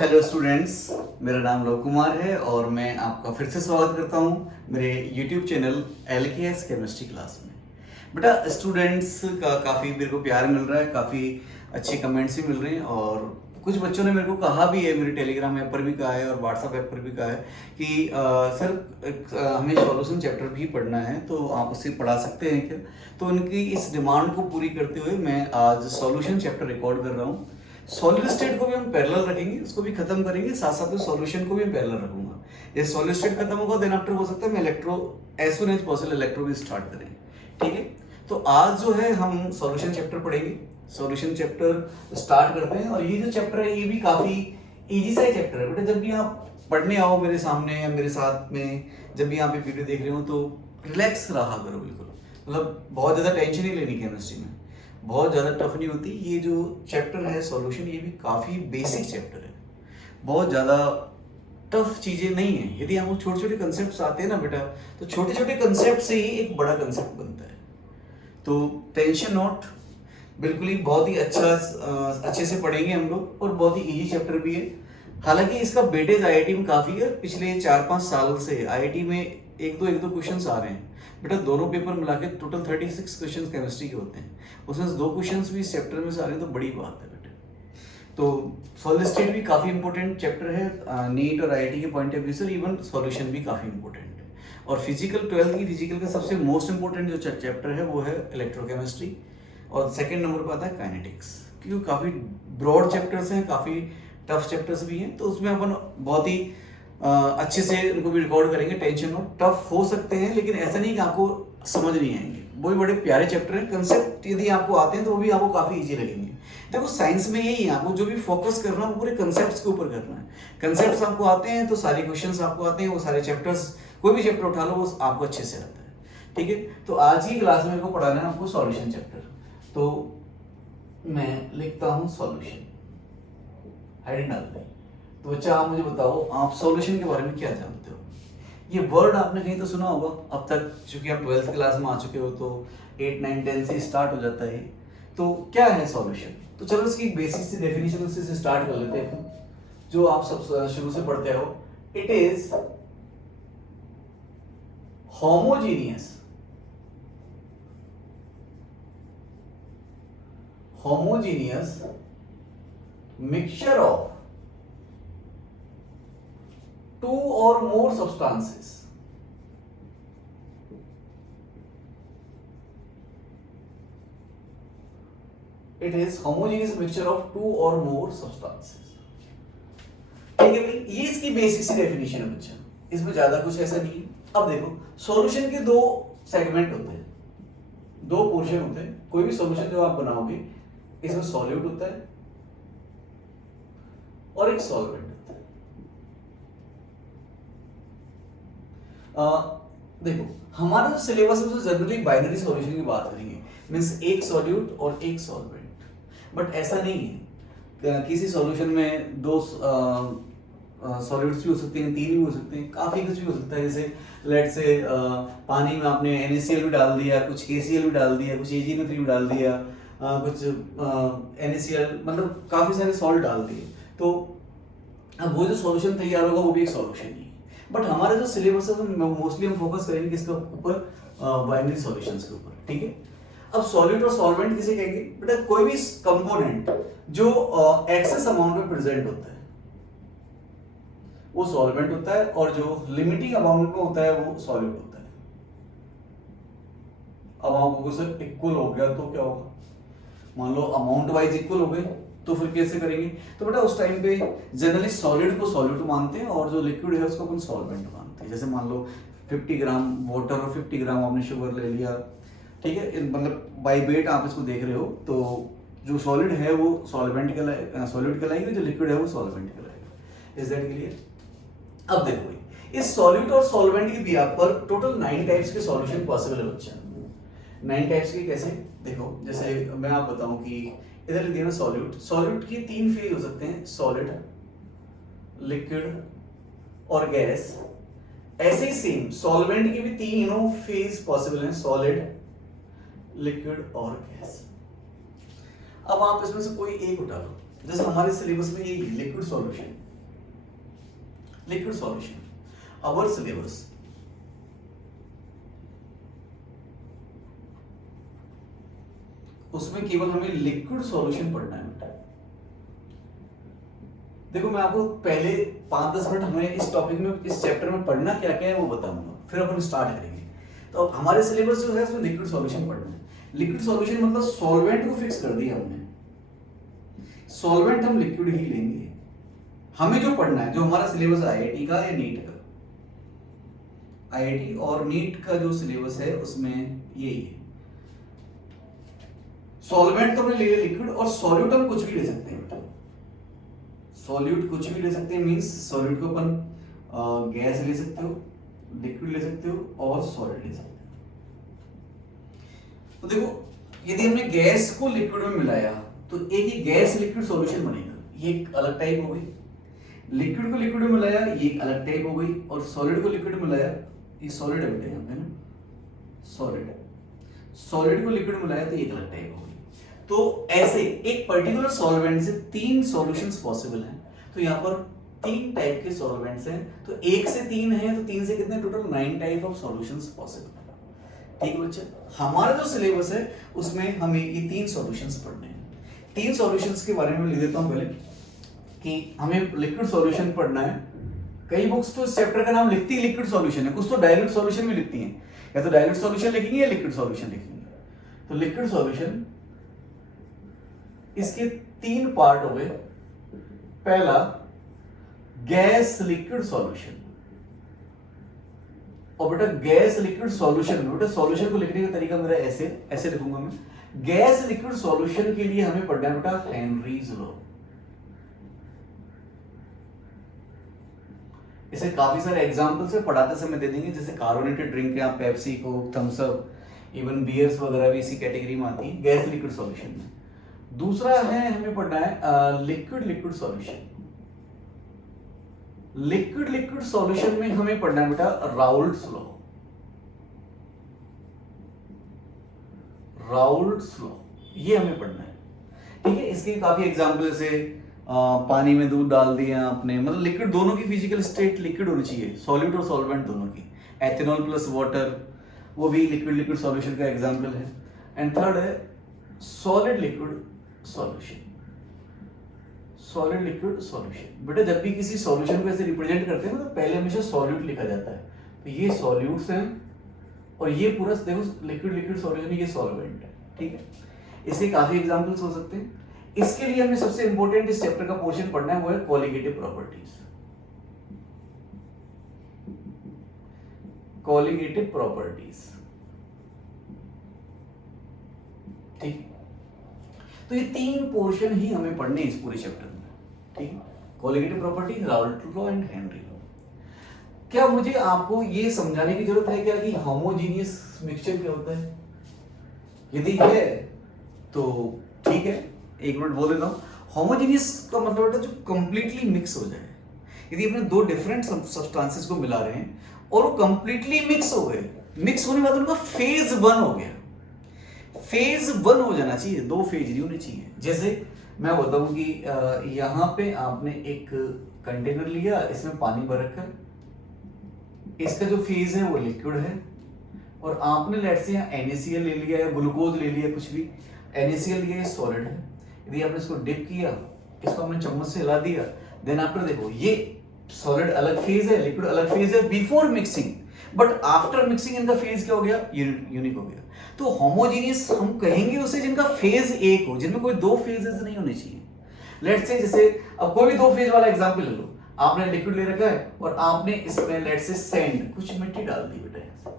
Hello students, मेरा नाम love Kumar है और मैं आपका फिर से स्वागत करता हूँ मेरे YouTube channel LKS chemistry class में। बेटा स्टूडेंट्स का काफ़ी मेरे को प्यार मिल रहा है, काफ़ी अच्छे कमेंट्स भी मिल रहे हैं और कुछ बच्चों ने मेरे को कहा भी है, मेरे टेलीग्राम ऐप पर भी कहा है और व्हाट्सएप ऐप पर भी कहा है कि सर हमें सॉल्यूशन चैप्टर भी पढ़ना है तो आप उसे पढ़ा सकते हैं क्या। तो उनकी इस डिमांड को पूरी करते हुए मैं आज सॉल्यूशन चैप्टर रिकॉर्ड कर रहा हूँ। सॉलिड स्टेट को भी हम पैरेलल रखेंगे, उसको भी खत्म करेंगे, साथ साथ में सॉल्यूशन को भी हम पैरेलल रखूंगा। ये सॉलिड स्टेट खत्म होगा देन आफ्टर हो सकता है मैं electro as soon as possible electro भी स्टार्ट करें। ठीक है, तो आज जो है हम सॉल्यूशन चैप्टर पढ़ेंगे। सॉल्यूशन चैप्टर स्टार्ट करते हैं और ये जो चैप्टर है ये भी काफी इजी सा चैप्टर है बेटा। जब भी आप पढ़ने आओ मेरे सामने या मेरे साथ में, जब भी आप ये वीडियो देख रहे हो तो रिलैक्स रहा करो, बिल्कुल मतलब बहुत ज्यादा टेंशन नहीं लेनी केमिस्ट्री में, बहुत ज़्यादा टफ नहीं होती। ये जो चैप्टर है सॉल्यूशन, ये भी काफ़ी बेसिक चैप्टर है, बहुत ज़्यादा टफ चीज़ें नहीं है। यदि हमको छोटे छोटे कंसेप्ट आते हैं ना बेटा, तो छोटे छोटे कंसेप्ट से ही एक बड़ा कंसेप्ट बनता है। तो टेंशन नॉट, बिल्कुल ही बहुत ही अच्छे से पढ़ेंगे हम लोग और बहुत ही इजी चैप्टर भी है। हालांकि इसका वेटेज IIT में काफ़ी है, पिछले 4-5 साल से IIT में एक दो क्वेश्चंस आ रहे हैं बेटा। दोनों पेपर मिला के टोटल 36 क्वेश्चन केमिस्ट्री के होते हैं, उसमें से 2 क्वेश्चन भी इस चैप्टर में से आ रहे हैं, तो बड़ी बात है बेटा। तो सॉलिड स्टेट भी काफ़ी इंपॉर्टेंट चैप्टर है नीट और IIT के पॉइंट ऑफ व्यू से, इवन सॉल्यूशन भी काफ़ी इंपॉर्टेंट है। और फिजिकल 12th की फिजिकल का सबसे मोस्ट इंपॉर्टेंट जो चैप्टर है वो है इलेक्ट्रोकेमिस्ट्री और सेकेंड नंबर पर आता है काइनेटिक्स, क्योंकि काफ़ी ब्रॉड चैप्टर्स हैं, काफ़ी टफ चैप्टर्स भी हैं। तो उसमें अपन बहुत ही अच्छे से उनको भी रिकॉर्ड करेंगे। टेंशन हो, टफ हो सकते हैं लेकिन ऐसा नहीं कि आपको समझ नहीं आएंगे, वो भी बड़े प्यारे चैप्टर हैं। कंसेप्ट यदि आपको आते हैं तो वो भी आपको काफ़ी इजी लगेंगे। देखो साइंस में यही है, आपको जो भी फोकस करना है वो पूरे कंसेप्ट्स के ऊपर करना है। कंसेप्ट्स आपको आते हैं तो सारे क्वेश्चंस आपको आते हैं, वो सारे चैप्टर्स, कोई भी चैप्टर उठा लो वो आपको अच्छे से आता है। ठीक है, तो आज की क्लास में मेरे को पढ़ाना है आपको सॉल्यूशन चैप्टर। तो मैं लिखता हूँ सॉल्यूशन, हेडिंग डाल दी। तो बच्चा आप मुझे बताओ, आप सॉल्यूशन के बारे में क्या जानते हो? ये वर्ड आपने कहीं तो सुना होगा अब तक, क्योंकि आप 12th क्लास में आ चुके हो तो 8, 9, 10 से स्टार्ट हो जाता है। तो क्या है सॉल्यूशन? तो चलो इसकी बेसिक सी डेफिनेशन से स्टार्ट कर लेते हैं, जो आप सब शुरू से पढ़ते हो। It is homogeneous mixture of two or more substances. It is homogeneous mixture of two or more substances. ठीक है भाई, ये इसकी बेसिक सी डेफिनेशन है बच्चा, इसमें ज्यादा कुछ ऐसा नहीं है। अब देखो सॉल्यूशन के 2 सेगमेंट होते हैं, 2 पोर्शन होते हैं। कोई भी सॉल्यूशन जो आप बनाओगे इसमें सॉल्यूट होता है और एक सॉल्वेंट। देखो हमारा जो सिलेबस है जनरली बाइनरी सॉल्यूशन की बात करेंगे, मींस एक सॉल्यूट और एक सॉल्वेंट। बट ऐसा नहीं है, किसी सॉल्यूशन में 2 सॉल्यूट्स भी हो सकते हैं, 3 भी हो सकते हैं, काफी कुछ भी हो सकता है। जैसे लेट से पानी में आपने NaCl भी डाल दिया, कुछ KCl भी डाल दिया, कुछ AgNO3 भी डाल दिया, कुछ NaCl, मतलब काफी सारे सॉल्ट डाल दिए, तो अब वो जो सॉल्यूशन तैयार होगा वो भी एक सॉल्यूशन ही है। बट हमारा जो सिलेबस है मोस्टली हम फोकस करेंगे किसके ऊपर? बाइनरी सॉल्यूशंस के ऊपर। ठीक है, अब सॉल्यूट और सॉल्वेंट किसे कहेंगे बेटा? कोई भी कंपोनेंट जो एक्सेस अमाउंट में प्रेजेंट होता है वो सॉल्वेंट होता है, और जो लिमिटिंग अमाउंट में होता है वो सॉल्यूट होता है। अब आपको सर इक्वल हो गया तो क्या होगा? मान लो अमाउंट वाइज इक्वल हो गए तो फिर कैसे करेंगे? तो बेटा उस टाइम पे जनरली सॉलिड को सॉल्यूट मानते हैं और जो लिक्विड है उसको अपन सॉल्वेंट मानते हैं। जैसे मान लो 50 ग्राम वाटर और 50 ग्राम आपने शुगर ले लिया, ठीक है, मतलब बाई वेट आप इसको देख रहे हो, तो जो सॉलिड है वो सॉल्वेंट कहलाएगी, जो लिक्विड है वो सॉल्वेंट कहलाएगा। Is that clear? अब देखो इस सॉल्यूट और सॉल्वेंट की बिहाफ पर टोटल 9 टाइप्स के सॉल्यूशन पॉसिबल है बच्चा। 9 टाइप्स के कैसे? देखो जैसे मैं आप बताऊं कि इधर लिख दिया सॉल्यूट की 3 फेज हो सकते हैं, सॉलिड, लिक्विड और गैस। ऐसे ही सेम सॉल्वेंट की भी 3 फेज पॉसिबल हैं, सॉलिड, लिक्विड और गैस। अब आप इसमें से कोई एक उठा लो, जैसे हमारे सिलेबस में ये liquid solution, liquid solution, our syllabus. उसमें केवल हमें लिक्विड सॉल्यूशन पढ़ना है बेटा। देखो मैं आपको पहले 5-10 मिनट हमें इस टॉपिक में, इस चैप्टर में पढ़ना क्या क्या है वो बताऊंगा, फिर अपन स्टार्ट करेंगे। तो हमारे सिलेबस जो है उसमें लिक्विड सॉल्यूशन पढ़ना है। लिक्विड सॉल्यूशन मतलब सॉल्वेंट को फिक्स कर दिया हमने, सॉल्वेंट हम लिक्विड ही लेंगे। हमें जो पढ़ना है, जो हमारा सिलेबस है आईआईटी का या नीट का, आईआईटी और नीट का जो सिलेबस है उसमें यही है। सॉल्वेंट तो हमने ले लिया लिक्विड, और सॉल्यूट हम कुछ भी ले सकते हैं बेटा। सॉल्यूट कुछ भी ले सकते हैं, मींस सॉल्यूट को अपन गैस ले सकते हो, लिक्विड ले सकते हो और सॉलिड ले सकते हो। तो देखो यदि हमने गैस को लिक्विड में मिलाया तो एक ही गैस लिक्विड सॉल्यूशन बनेगा, ये एक अलग टाइप हो गई। लिक्विड को लिक्विड में मिलाया, ये एक अलग टाइप हो गई। और सॉलिड को लिक्विड में मिलाया, ये सॉलिड है बेटा, यहाँ पे ना सॉलिड है। सॉलिड को लिक्विड में मिलाया तो एक अलग टाइप हो गई। तो ऐसे एक पर्टिकुलर सॉल्वेंट से 3 सॉल्यूशंस पॉसिबल हैं। तो यहाँ पर 3 टाइप के सॉल्वेंट्स हैं, तो 1 से 3 है, तो 3 से कितने, total 9 type of solutions possible. ठीक है बच्चे, हमारा जो सिलेबस है उसमें हमें ये 3 सॉल्यूशंस पढ़ने हैं। 3 सॉल्यूशंस के बारे में लिख देता हूं पहले कि हमें लिक्विड सॉल्यूशन पढ़ना है। कई बुक्स तो इस चैप्टर का नाम लिखती है लिक्विड सॉल्यूशन है, कुछ तो डाइल्यूट सॉल्यूशन भी लिखती हैं, या तो डाइल्यूट सॉल्यूशन लिखेंगे या लिक्विड सॉल्यूशन लिखेंगे। तो लिक्विड सॉल्यूशन, इसके 3 पार्ट हो गए। पहला गैस लिक्विड सॉल्यूशन, और बेटा गैस लिक्विड सॉल्यूशन में, बेटा सॉल्यूशन को लिखने का तरीका मेरा ऐसे ऐसे लिखूंगा मैं। गैस लिक्विड सॉल्यूशन के लिए हमें पढ़ना है बेटा हेनरीज लॉ। इसे काफी सारे एग्जांपल से पढ़ाते समय दे देंगे, जैसे कार्बोनेटेड ड्रिंक है, Pepsi, Coke, Thums Up, even beers वगैरह भी इसी कैटेगरी में आती है गैस लिक्विड सॉल्यूशन में। दूसरा है हमें पढ़ना है liquid liquid solution. Liquid liquid solution में हमें पढ़ना है बेटा राउल्ट्स लॉ। राउल्ट्स लॉ ये हमें पढ़ना है। ठीक है, इसके काफी एग्जांपल, जैसे पानी में दूध डाल दिया आपने, मतलब लिक्विड, दोनों की फिजिकल स्टेट लिक्विड होनी चाहिए, सॉलिड और सॉल्वेंट दोनों की। एथेनॉल प्लस वाटर, वो भी लिक्विड लिक्विड सॉल्यूशन का एग्जांपल है। एंड थर्ड है solid liquid solution. Solid liquid solution, बेटा जब भी किसी सॉल्यूशन को ऐसे रिप्रेजेंट करते हैं ना, तो पहले हमेशा सॉल्यूट लिखा जाता है। तो ये सॉल्यूट्स हैं और ये पूरा देखो लिक्विड लिक्विड सॉल्यूशन, ये सॉल्वेंट है। ठीक है, इसके काफी एग्जांपल्स हो सकते हैं। इसके लिए हमें सबसे इंपॉर्टेंट इस चैप्टर का पोर्शन पढ़ना है, वो है कोलिगेटिव प्रॉपर्टीज। कोलिगेटिव प्रॉपर्टीज, ठीक। तो ये 3 पोर्शन ही हमें पढ़ने इस पूरे चैप्टर में। ठीक है, colligative property, Raoult law and Henry law. क्या मुझे आपको ये समझाने की जरूरत है क्या कि होमोजीनियस मिक्सचर क्या होता है? यदि है तो ठीक है, 1 मिनट बोल देता हूँ। होमोजीनियस का मतलब है जो कंप्लीटली मिक्स हो जाए। यदि अपने 2 डिफरेंट सब्सटेंसेस को मिला रहे हैं और वो कंप्लीटली मिक्स हो गए, मिक्स होने के बाद उनका फेज 1 हो गया। फेज 1 हो जाना चाहिए, 2 फेज नहीं होने चाहिए। जैसे मैं बताऊं कि यहाँ पे आपने एक कंटेनर लिया, इसमें पानी भर रखा है, इसका जो फेज है वो लिक्विड है, और आपने लेट्स से यहाँ NaCl ले लिया या ग्लूकोज ले लिया, कुछ भी NaCl लिया, सॉलिड है। यदि आपने इसको डिप किया, इसको हमने चम्मच से हिला दिया, देन आफ्टर देखो ये सॉलिड अलग फेज है, लिक्विड अलग फेज है before mixing, but after mixing इनका फेज क्या हो गया? यूनिक हो गया। तो होमोजीनियस हम कहेंगे उसे जिनका फेज एक हो, जिनमें कोई 2 फेजेस नहीं होने चाहिए। लेट्स से जैसे अब कोई भी 2 फेज वाला एग्जांपल ले लो, आपने लिक्विड ले रखा है और आपने इसमें लेट्स से सैंड, कुछ मिट्टी डाल दी बेटा,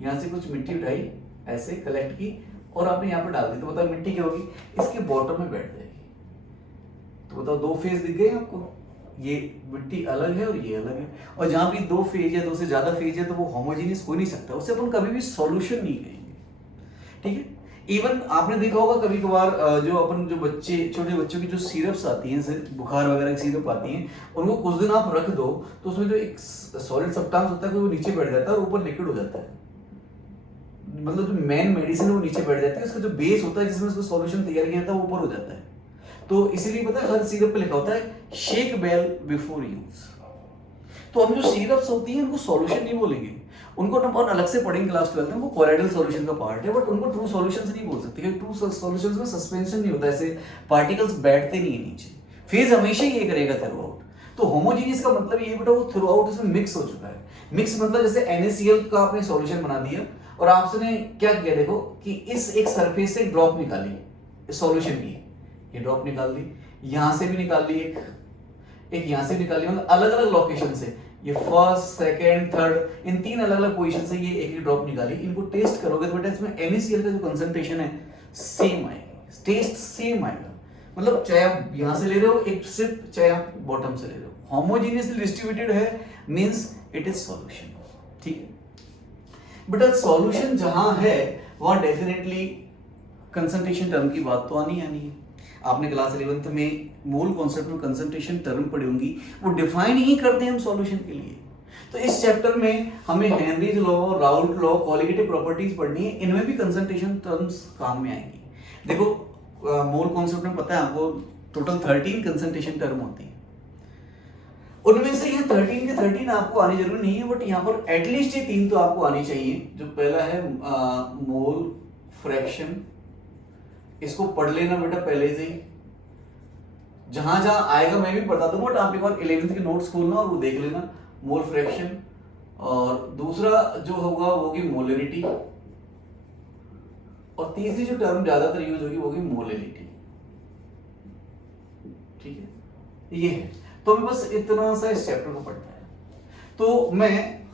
यहाँ से कुछ मिट्टी उठाई, ऐसे कलेक्ट की और आपने यहाँ पे डाल दी, तो बताओ मिट्टी क्या होगी? इसके बॉटम में बैठ जाएगी। तो बताओ 2 फेज दिख गए आपको, ये मिट्टी अलग है और ये अलग है। और जहां भी 2 फेज है, 2 से ज्यादा फेज है, तो वो होमोजीनियस हो नहीं सकता, उससे अपन कभी भी सॉल्यूशन नहीं कहेंगे। ठीक है, इवन आपने देखा होगा कभी कभार जो अपन जो बच्चे, छोटे बच्चों की जो सिरप्स आती हैं, बुखार वगैरह की सिरप आती हैं, उनको कुछ दिन आप रख दो तो उसमें जो एक सॉलिड सब्सटेंस होता है वो नीचे बैठ जाता है और ऊपर लिक्विड हो जाता है। मतलब जो मेन मेडिसिन है वो नीचे बैठ जाती है, उसका जो बेस होता है जिसमें उसका सॉल्यूशन तैयार किया जाता है वो ऊपर हो जाता है। तो इसीलिए पता है हर सिरप पे लिखा होता है शेक वेल बिफोर यूज। तो हम जो सिरप्स होती हैं उनको सॉल्यूशन नहीं बोलेंगे, उनको हम और अलग से पढ़ेंगे क्लास 12 में, वो कोलाइडल सॉल्यूशन का पार्ट है, बट उनको ट्रू सॉल्यूशंस नहीं बोल सकते क्योंकि ट्रू सॉल्यूशंस में सस्पेंशन नहीं होता, ऐसे पार्टिकल्स बैठते नहीं है नीचे, फेज हमेशा ये करेगा थ्रू आउट। तो होमोजीनियस का मतलब ये बेटा वो थ्रू आउट उसमें मिक्स हो चुका है। मिक्स मतलब जैसे NaCl का आपने सॉल्यूशन बना दिया और आपने क्या किया, देखो कि इस एक सरफेस से ड्रॉप निकाली सॉल्यूशन की, ये ड्रॉप निकाल दी, यहां से भी निकाल ली एक यहां से निकाली, मतलब अलग अलग लोकेशन से, ये फर्स्ट सेकंड थर्ड इन 3 अलग अलग पोजीशन से ये एक ड्रॉप निकाली। इनको टेस्ट करोगे तो बेटा इसमें NaCl का जो कंसंट्रेशन है सेम आएगा, टेस्ट सेम आएगा, मतलब चाहे आप यहां से ले रहे हो एक सिप, चाहे आप बॉटम से ले रहे हो, होमोजेनियसली डिस्ट्रीब्यूटेड है मींस इट इज सॉल्यूशन। ठीक है बेटा, सॉल्यूशन जहां है वहां डेफिनेटली कंसंट्रेशन टर्म की बात तो आनी है। आपने क्लास 11th में मोल कॉन्सेप्ट में कंसंट्रेशन टर्म पढ़ी होंगी, वो डिफाइन ही करते हैं हम सॉल्यूशन के लिए। तो इस चैप्टर में हमें Henry's law, Raoult law, colligative properties पढ़नी है, इनमें भी कंसंट्रेशन टर्म्स काम में आएंगी। देखो मोल कॉन्सेप्ट में पता है आपको टोटल 13 कंसंट्रेशन टर्म होती है, उनमें से ये 13 के 13 आपको आनी जरूरी नहीं है, बट यहाँ पर एटलीस्ट ये 3 तो आपको आनी चाहिए। जो पहला है मोल फ्रैक्शन, इसको पढ़ लेना बेटा पहले से ही, जहां जहां आएगा मैं भी बता दूंगा, बट आप एक बार 11th के नोट्स खोलना और वो देख लेना, मोल फ्रैक्शन। और दूसरा जो होगा वो होगी मोलरिटी, और तीसरी जो टर्म ज्यादातर यूज होगी वो होगी मोलिलिटी। ठीक है, ये है। तो हमें बस इतना सा इस चैप्टर को पढ़ना है। तो मैं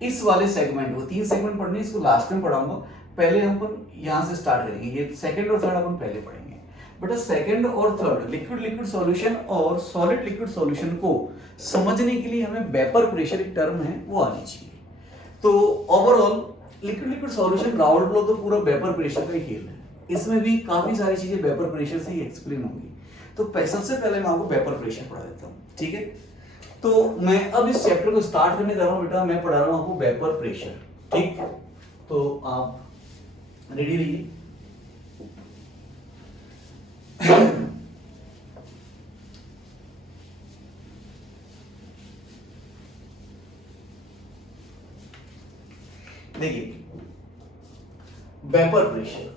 इस वाले सेगमेंट को 3 सेगमेंट पढ़ने, इसको लास्ट में पढ़ाऊंगा, पहले हम यहां से स्टार्ट करेंगे, ये सेकंड और थर्ड अपन पहले पढ़ेंगे। बेटा सेकंड और थर्ड लिक्विड लिक्विड सॉल्यूशन और सॉलिड लिक्विड सॉल्यूशन को समझने के लिए हमें वेपर प्रेशर एक टर्म है वो आनी चाहिए। तो overall liquid liquid solution, Raoult law तो पूरा वेपर प्रेशर का ही खेल है, इसमें भी काफी सारी चीजें वेपर प्रेशर से ही एक्सप्लेन होंगी। तो सबसे पहले मैं आपको वेपर प्रेशर पढ़ा देता हूँ। ठीक है, तो मैं अब इस चैप्टर को स्टार्ट करने जा रहा हूँ बेटा, मैं पढ़ा रहा हूँ आपको वेपर प्रेशर। ठीक, तो आप रेडी रहिए। देखिए वेपर प्रेशर,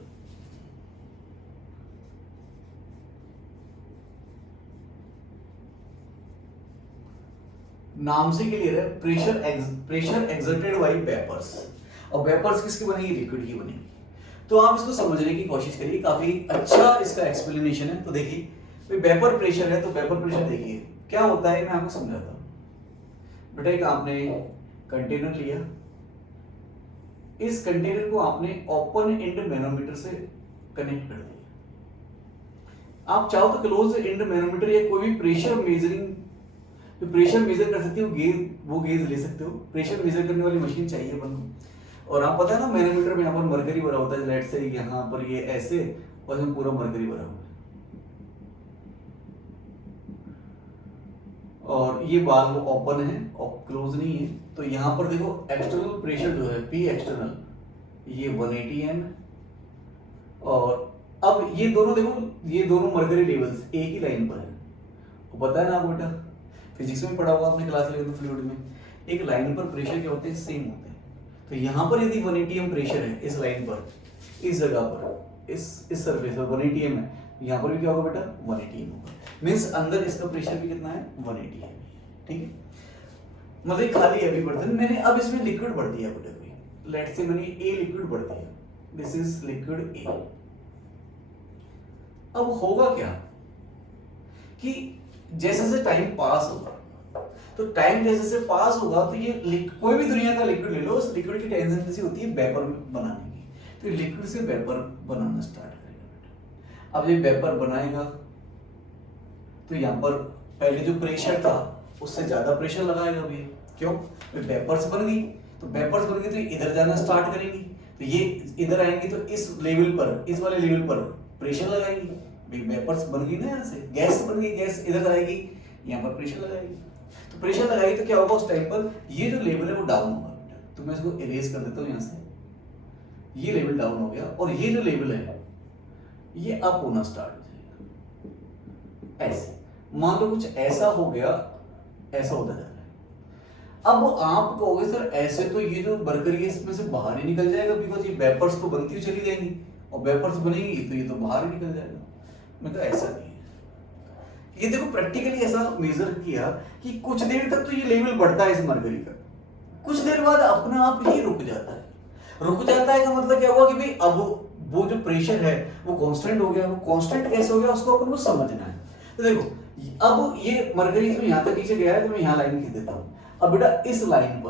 नाम से क्लियर है, प्रेशर एक्सर्टेड बाय वेपर्स, और वेपर्स किसकी बनेगी, लिक्विड की बनेगी। तो आप इसको समझने की कोशिश करिए, काफी अच्छा इसका एक्सप्लेनेशन है। तो देखिए वेपर प्रेशर है, तो वेपर प्रेशर देखिए क्या होता है, मैं आपको समझाता हूं। बेटा एक आपने कंटेनर लिया, इस कंटेनर को आपने ओपन एंड मैनोमीटर से कनेक्ट कर दिया। आप चाहो तो क्लोज एंड मैनोमीटर या कोई भी प्रेशर मेजरिंग, जो प्रेशर मेजर कर सकते हो वो गेज ले सकते हो, प्रेशर मेजर करने वाली मशीन चाहिए अपन को। और आप पता है ना मैनोमीटर में यहाँ पर मरकरी भरा होता है, लेट से यहाँ पर ये ऐसे और इसमें पूरा मरकरी भरा हुआ है, और ये वाल्व ओपन है और क्लोज नहीं है। तो यहाँ पर देखो एक्सटर्नल प्रेशर जो है P एक्सटर्नल, ये 180 m, और अब ये दोनों देखो, ये दोनों मरकरी लेवल्स एक ही लाइन पर है। पता है ना आपको बेटा, फिजिक्स में पढ़ा हुआ आपने क्लास 11 फ्लूइड में, एक लाइन पर प्रेशर क्या होते हैं, सेम होते हैं। तो यहाँ पर यदि 180 m प्रेशर है इस लाइन पर, इस जगह पर, इस सरफेस पर 180 m है, यहाँ पर भी क्या होगा बेटा 180 m होगा, मींस अंदर इसका प्रेशर भी कितना है 180 m। ठीक है, मतलब खाली अभी बर्तन मैंने अब इसमें लिक्विड भर दिया बेटा, कोई लेट्स से मैंने ए लिक्विड भर दिया, दिस इज लिक्विड ए। अब होगा क्या कि जैसे जैसे टाइम पास होगा, तो टाइम जैसे जैसे पास होगा तो ये कोई भी दुनिया का लिक्विड ले लो, उस लिक्विड की टेंडेंसी होती है वेपर बनाने की, तो लिक्विड से वेपर बनाना स्टार्ट करेगा बेटा। अब ये वेपर बनाएगा तो यहाँ पर पहले जो प्रेशर था उससे ज्यादा प्रेशर लगाएगा भैया, क्यों, वेपर्स बन गई, तो वेपर्स बन गई तो इधर जाना स्टार्ट करेंगी, तो ये इधर आएंगी तो इस लेवल पर, इस वाले लेवल पर प्रेशर लगाएंगी, वेपर्स बन गई ना, यहाँ से गैस बन गई, गैस इधर आएगी, यहाँ पर प्रेशर लगाएगी, तो प्रेशर लगाएगी तो क्या होगा उस टाइम पर, ये जो लेवल है वो डाउन होगा बेटा। तो मैं इसको इरेज कर देता हूँ यहाँ से, ये लेवल डाउन हो गया, और ये जो लेवल है ये अप होना स्टार्ट हो जाएगा। ऐसे मान लो कुछ ऐसा हो गया, ऐसा होता जा रहा है, अब आप कहोगे सर ऐसे तो ये जो मरकरी है इसमें से बाहर ही निकल जाएगा, बिकॉज ये वेपर्स तो बनती हुई चली जाएंगी और वेपर्स बनेंगी तो ये तो बाहर ही निकल जाएगा। मैं तो ऐसा नहीं है, ये देखो प्रैक्टिकली ऐसा मेजर किया कि कुछ देर तक तो ये लेवल बढ़ता है इस मरकरी का, कुछ देर बाद अपने आप ही रुक जाता है। रुक जाता है का मतलब क्या हुआ कि भाई अब वो जो प्रेशर है वो कांस्टेंट हो गया। वो कांस्टेंट कैसे हो गया उसको अपन को समझना है। तो देखो अब ये मरकरी इसमें यहां तक नीचे गया है, तो मैं यहां लाइन खींच देता हूं। अब बेटा इस लाइन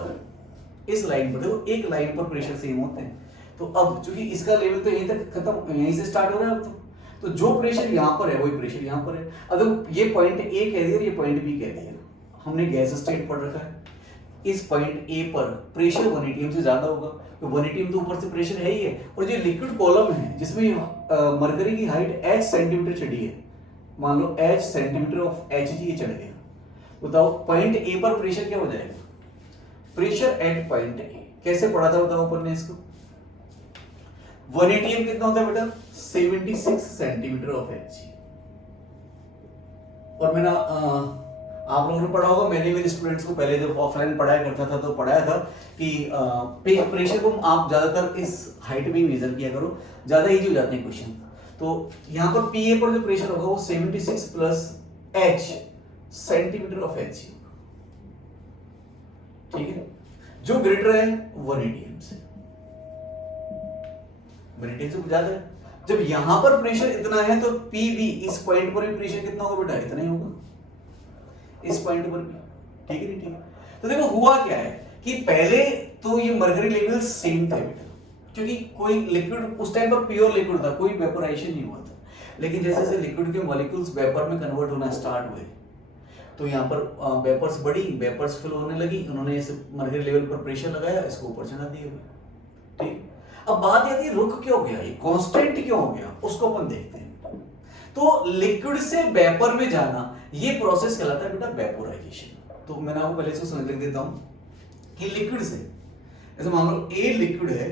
पर देखो एक लाइन पर प्रेशर सेम होते हैं, तो अब चूंकि इसका लेवल तो यहीं तक खत्म, यहीं से स्टार्ट हो रहा है अब तो जो प्रेशर यहां पर है वही प्रेशर यहां पर है। अब देखो ये पॉइंट ए कह दिया और ये पॉइंट बी कह दिया, हमने गैस स्टेट पढ़ रखा है। इस पॉइंट ए पर प्रेशर 1 atm से ज्यादा होगा, तो 1 atm तो ऊपर से प्रेशर है ही है, और जो लिक्विड कॉलम है जिसमें मरकरी की हाइट h सेंटीमीटर चढ़ी है, मान लो h सेंटीमीटर ऑफ Hg चढ़ गया, बताओ पॉइंट ए पर प्रेशर क्या हो जाएगा? प्रेशर एट पॉइंट ए कैसे पढ़ा था बताओ अपन ने इसको? 1 atm कितना होता है बेटा? 76 सेंटीमीटर ऑफ Hg। और मैंने आप लोगों ने पढ़ा होगा, मैंने मेरे स्टूडेंट्स को पहले जब ऑफलाइन पढ़ाया करता था तो पढ़ाया था कि प्रेशर को आप ज्यादातर इस हाइट में मेजर किया करो, ज्यादा इजी हो जाते हैं क्वेश्चन। तो यहाँ पर पीए पर जो प्रेशर होगा वो 76 plus H centimetre of Hg, ठीक है, जो ग्रेटर है 1 atm से, 1 atm से ज्यादा है। जब यहां पर प्रेशर इतना है तो पीबी इस पॉइंट पर भी प्रेशर कितना होगा बेटा? इतना ही होगा इस पॉइंट पर भी, ठीक है नहीं? ठीक है। तो देखो हुआ क्या है कि पहले तो ये मरकरी लेवल सेम थे बेटा, क्योंकि कोई लिक्विड उस टाइम पर प्योर लिक्विड था, कोई वेपोराइजेशन नहीं हुआ था। लेकिन जैसे जैसे लिक्विड के मॉलिक्यूल्स वेपर में कन्वर्ट होना स्टार्ट हुए तो यहाँ पर वेपर्स बढ़ी, वेपर्स फिल होने लगी, उन्होंने इस मरकरी लेवल पर प्रेशर लगाया, इसको ऊपर चढ़ा दिया, ठीक। अब बात आती है रुक क्यों गया, ये कांस्टेंट क्यों हो गया, उसको अपन देखते हैं। तो लिक्विड से वेपर में जाना ये प्रोसेस कहलाता है बेटा वेपोराइजेशन। तो मैंने आपको पहले इसको समझ लिख देता हूं कि लिक्विड से, जैसे मान लो ए लिक्विड है,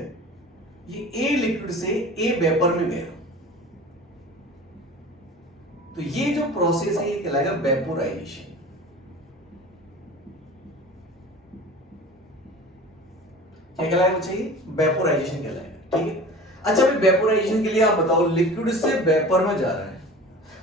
ये ए लिक्विड से ए वेपर में गया, तो ये जो प्रोसेस है ये कहलाएगा वेपोराइजेशन। क्या कहलाएगा बच्चा? ये वेपोराइजेशन कहलाएगा, ठीक है। अच्छा भाई वेपोराइजेशन के लिए आप बताओ, लिक्विड से वेपर में जा रहा है,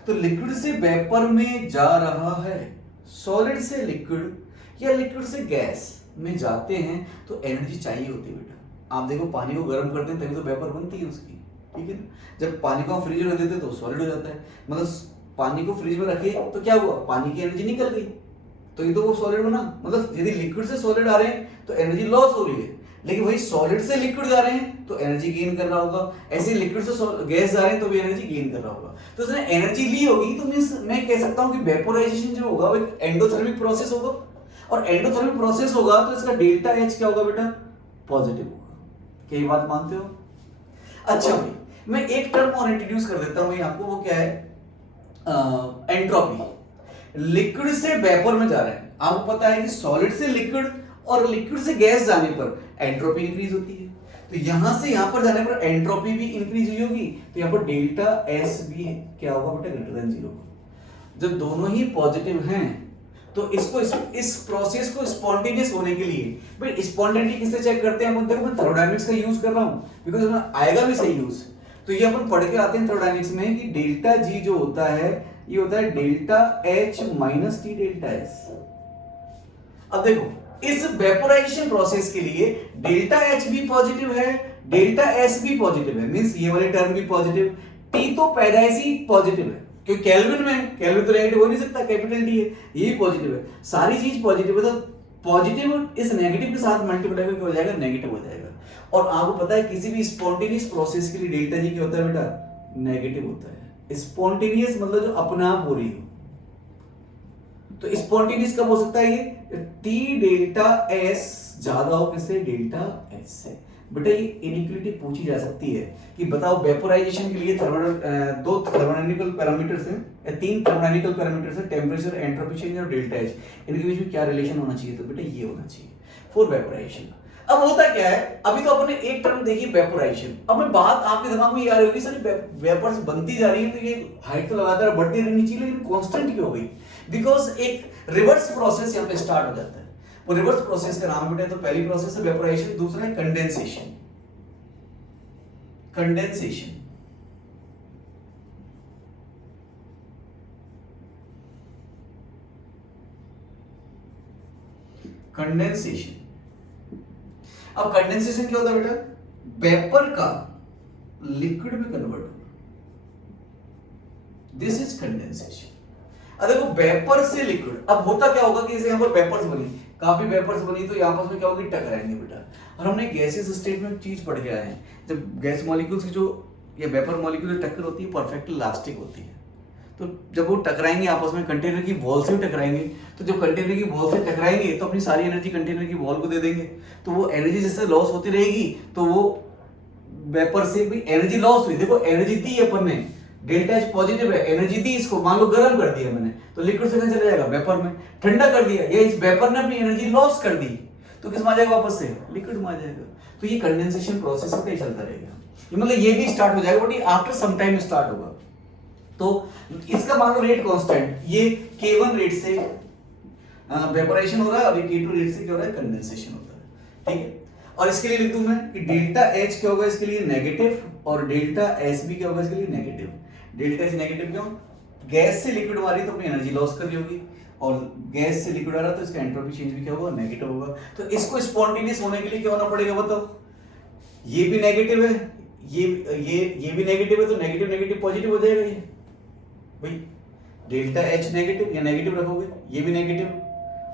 तो लिक्विड से वेपर में जा रहा है, सॉलिड से लिक्विड या लिक्विड से गैस में जाते हैं तो एनर्जी चाहिए होती है बेटा। आप देखो पानी को गर्म करते हैं तभी तो वेपर बनती है उसकी, ठीक है ना। जब पानी को हम फ्रिज में रख देते तो सॉलिड हो जाता है, मतलब पानी को फ्रिज में रखे तो क्या हुआ, पानी की एनर्जी निकल गई, तो ये तो वो सॉलिड बना। मतलब यदि लिक्विड से सॉलिड आ रहे हैं तो एनर्जी लॉस हो रही है, लेकिन वही सॉलिड से लिक्विड जा रहे हैं तो एनर्जी गेन कर रहा होगा, ऐसे लिक्विड से गैस जा रहे हैं तो भी एनर्जी गेन कर रहा होगा। तो उसने एनर्जी ली होगी, तो मैं कह सकता हूं कि वेपोराइजेशन जो होगा वो एक एंडोथर्मिक प्रोसेस होगा, और एंडोथर्मिक प्रोसेस होगा तो इसका डेल्टा एच क्या होगा बेटा? पॉजिटिव होगा। क्या ये बात मानते हो? अच्छा भाई मैं एक टर्म और इंट्रोड्यूस कर देता हूं आपको, वो क्या है? एंट्रोपी। लिक्विड से वेपर में जा रहे हैं, आपको पता है कि सॉलिड से लिक्विड और लिक्विड से गैस जाने पर एंट्रोपी इंक्रीज होती है, तो यहां से यहां पर जाने पर एंट्रोपी भी इंक्रीज हुई होगी, तो यहां पर डेल्टा एस भी क्या होगा बेटा? Greater than 0। जब दोनों ही पॉजिटिव हैं तो इसको इस प्रोसेस को स्पॉन्टेनियस होने के लिए, भाई स्पॉन्टेनिटी किससे चेक करते हैं? देखो मैं थर्मोडायनामिक्स का यूज कर रहा हूं बिकॉज़ उसमें आएगा भी सही यूज। तो ये अपन पढ़ के आते हैं थर्मोडायनामिक्स में कि डेल्टा जी जो होता है ये होता है delta H minus T delta S. अब देखो इस वेपोराइजेशन प्रोसेस के लिए डेल्टा एच भी पॉजिटिव है, डेल्टा एस भी पॉजिटिव है, मींस ये वाली टर्म भी पॉजिटिव, टी तो पैदाइशी पॉजिटिव है क्योंकि केल्विन में, केल्विन तो नेगेटिव हो नहीं सकता, कैपिटल टी है, ये भी पॉजिटिव है, सारी चीज पॉजिटिव है। तो पॉजिटिव इस नेगेटिव के साथ मल्टीप्लाई करके हो जाएगा नेगेटिव हो जाएगा। और आपको पता है किसी भी स्पॉन्टेनियस प्रोसेस के लिए डेल्टा जी क्या होता है बेटा? नेगेटिव होता है। स्पॉन्टेनियस मतलब जो अपने आप हो रही हो, तो स्पॉन्टेनियस कब हो सकता है? ये टी डेल्टा एस ज्यादा हो किससे? डेल्टा एच से। बेटा ये इनइक्वालिटी पूछी जा सकती है कि बताओ वेपोराइजेशन के लिए दो थर्मोडायनामिकल पैरामीटर्स हैं या 3 थर्मोडायनामिकल पैरामीटर्स हैं, टेंपरेचर, एंट्रोपी चेंज और डेल्टा एच, इनके बीच में क्या रिलेशन होना चाहिए? तो बेटा ये होना चाहिए फॉर वेपोराइजेशन। अब होता क्या है, अभी तो अपने एक टर्म देखी वेपोराइजेशन, अब मैं बात आपके दिमाग में ये आ रही होगी सर वेपर्स बनती जा रही है तो ये हाइट तो लगातार बढ़ती रहनी चाहिए लेकिन कांस्टेंट क्यों हो गई? बिकॉज एक रिवर्स प्रोसेस यहाँ पे स्टार्ट हो जाता है। वो रिवर्स प्रोसेस का नाम बेटा, तो पहली प्रोसेस है वेपोराइजेशन, दूसरा है कंडेंसेशन। Condensation condensation. अब कंडेंसेशन क्या होता है बेटा, वेपर का लिक्विड में कन्वर्ट होना, दिस इज कंडेंसेशन। अब देखो वेपर से लिक्विड, अब होता क्या होगा कि जैसे यहाँ पर वेपर्स बनी, काफी वेपर्स बनी, तो यहाँ आपस में क्या होगी, टकराएंगे बेटा। और हमने गैसेस स्टेट में चीज पढ़ के आए हैं, जब गैस मॉलिक्यूल्स की जो या वेपर मॉलिक्यूल टक्कर होती है परफेक्टली इलास्टिक होती है, तो जब वो टकराएंगे आपस में, कंटेनर की वॉल से भी टकराएंगे, तो जब कंटेनर की वॉल से टकराएंगे तो अपनी सारी एनर्जी कंटेनर की वॉल को दे देंगे, तो वो एनर्जी जिससे लॉस होती रहेगी, तो वो वेपर से भी एनर्जी लॉस हुई। देखो एनर्जी दी अपन ने, डेल्टा एच पॉजिटिव है, एनर्जी दी इसको, मान लो गर्म कर दिया मैंने, तो लिक्विड से कहां चला जाएगा, वेपर में। ठंडा कर दिया, ये इस वेपर ने अपनी एनर्जी लॉस कर दी, तो किस में आ जाएगा, वापस से लिक्विड में आ जाएगा। तो ये कंडेंसेशन प्रोसेस है, चलता रहेगा। मतलब ये भी स्टार्ट हो जाएगा, बट ये आफ्टर सम टाइम स्टार्ट होगा। तो इसका मान लो रेट कांस्टेंट, ये K1 रेट से वेपोराइजेशन हो रहा है और ये K2 रेट से क्या हो रहा है, कंडेंसेशन होता है, ठीक है। और इसके लिए लिख दूं मैं कि डेल्टा H क्या होगा इसके लिए, नेगेटिव, और डेल्टा S भी क्या होगा इसके लिए, नेगेटिव। डेल्टा H नेगेटिव क्यों, गैस से लिक्विड मारी तो अपनी एनर्जी लॉस कर रही होगी, और गैस से लिक्विड आ रहा तो इसका एंट्रोपी चेंज भी क्या होगा, नेगेटिव होगा। तो इसको स्पॉन्टेनियस होने के लिए क्या होना पड़ेगा बताओ, ये भी नेगेटिव है, ये भी नेगेटिव है, तो नेगेटिव नेगेटिव पॉजिटिव हो जाएगा ये भाई। डेल्टा H नेगेटिव या नेगेटिव रखोगे, ये भी नेगेटिव,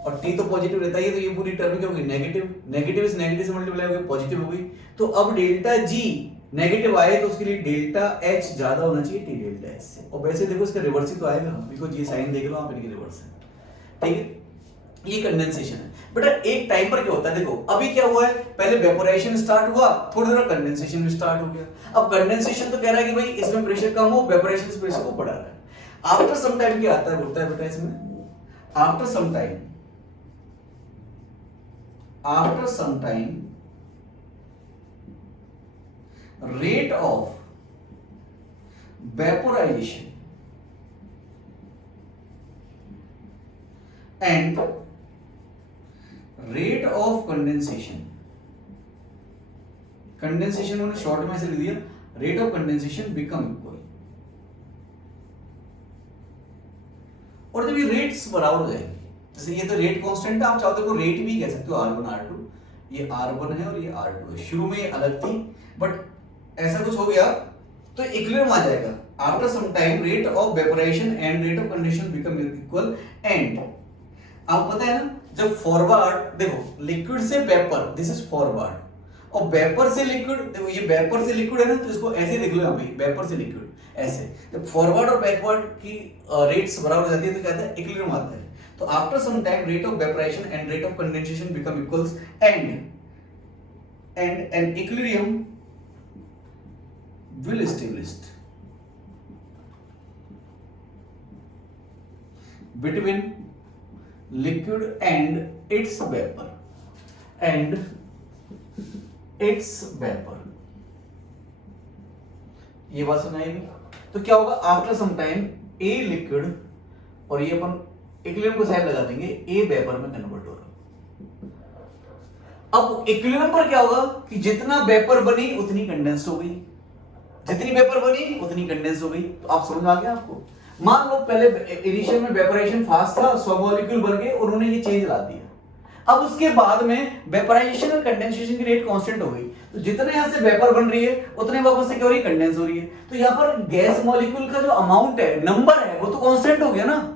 और T तो पॉजिटिव रहता है, तो ये पूरी टर्म क्या होगी, नेगेटिव। नेगेटिव से नेगेटिव से मल्टीप्लाई होगी, पॉजिटिव होगी। तो अब डेल्टा G नेगेटिव आए तो उसके लिए डेल्टा H ज्यादा होना चाहिए T डेल्टा H से। और वैसे देखो इसका रिवर्स ही तो आएगा, बिकॉज़ ये साइन देख लो आप, इनके रिवर्स है, ठीक है। ये कंडेंसेशन है बेटा। एक टाइम पर क्या होता है, देखो अभी क्या हुआ है, पहले वेपोराइजेशन स्टार्ट हुआ, थोड़ी देर कंडेंसेशन भी स्टार्ट हो गया। अब कंडेंसेशन तो कह रहा है कि भाई इसमें प्रेशर कम हो, वेपोराइजेशन इस प्रेशर को बढ़ा रहा है। आफ्टर सम टाइम क्या आता है, होता है बेटा इसमें, after some time rate of vaporisation and rate of condensation, condensation मैंने शॉर्ट में से लिख दिया, rate of condensation become equal. और जब ये रेट्स बराबर हो जाएंगे, जैसे ये तो रेट कांस्टेंट है, आप चाहो तो रेट भी कह सकते हो, R1 R2, ये R1 है और ये R2 है। शुरू में ये अलग थी, बट ऐसा कुछ हो गया तो इक्विलिब्रियम आ जाएगा। After some time rate of vaporisation and rate of condensation become equal. And आपको पता है ना, जब फॉरवर्ड, देखो लिक्विड से वेपर, दिस इज फॉरवर्ड, और वेपर से लिक्विड, देखो ये वेपर से लिक्विड है ना, तो इसको ऐसे लिख लो यहाँ पे, वेपर से लिक्विड ऐसे। जब फॉरवर्ड और बैकवर्ड की रेट्स बराबर हो जाती है तो कहता है इक्विलिब्रियम आता है। तो after some time rate of vaporisation and rate of condensation become equals, and an equilibrium will established between liquid and its vapor ये बात सुनाएगी। तो क्या होगा, after some time a liquid, और ये अपन इक्विलिब्रियम को साइड लगा देंगे, ए वेपर में कन्वर्ट हो रहा। अब इक्विलिब्रियम पर क्या होगा कि जितना वेपर बनी उतनी कंडेंस हो गई, जितनी वेपर बनी उतनी कंडेंस हो गई। तो आप समझ आ गया आपको। मान लो पहले इनिशियल में वेपोराइजेशन फास्ट था, 100 मॉलिक्यूल बन गए, उन्होंने ये चेंज ला दिया। अब उसके बाद में वेपोराइजेशन और कंडेंसेशन की रेट कांस्टेंट हो गई, तो जितने यहां से वेपर बन रही है उतने वापस से क्या हो रही है, कंडेंस हो रही है। तो यहां पर गैस मॉलिक्यूल का जो अमाउंट है, नंबर है, वो तो कांस्टेंट हो गया ना।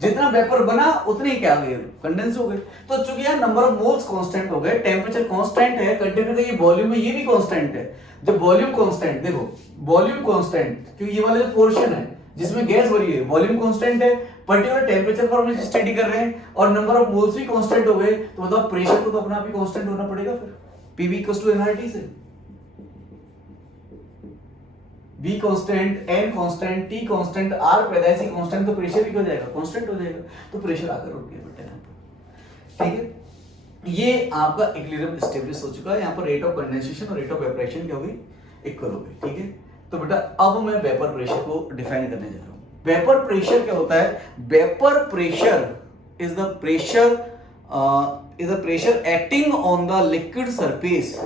जितना वेपर बना उतने क्या हो गए, कंडेंस हो गए। तो चूंकि यार नंबर ऑफ मोल्स कांस्टेंट हो गए, टेंपरेचर कांस्टेंट है, कंटेनर का ये वॉल्यूम है, ये भी कांस्टेंट है। जब वॉल्यूम कांस्टेंट, देखो वॉल्यूम कांस्टेंट, क्योंकि ये वाला जो पोर्शन है जिसमें गैस भरी है, वॉल्यूम कांस्टेंट है, पर्टिकुलर टेंपरेचर पर हम स्टडी कर रहे हैं, और नंबर ऑफ मोल्स भी कांस्टेंट हो गए, तो मतलब प्रेशर को तो अपना भी कांस्टेंट होना पड़ेगा फिर, PV = nRT से। V constant, N constant, T constant, R पैदाइशी कांस्टेंट, तो प्रेशर भी हो जाएगा, कांस्टेंट हो जाएगा। तो प्रेशर आकर रुक गया बेटा यहाँ पर, ठीक है। ये आपका इक्विलिब्रियम एस्टेब्लिश हो चुका है। यहाँ पर रेट ऑफ कंडेंसेशन और रेट ऑफ वेपोराइजेशन क्या होगी, इक्वल हो गई, ठीक है। तो बेटा अब मैं वेपर प्रेशर को डिफाइन करने जा रहा हूँ। वेपर प्रेशर क्या होता है, vapour pressure is the pressure is the pressure acting on the liquid surface.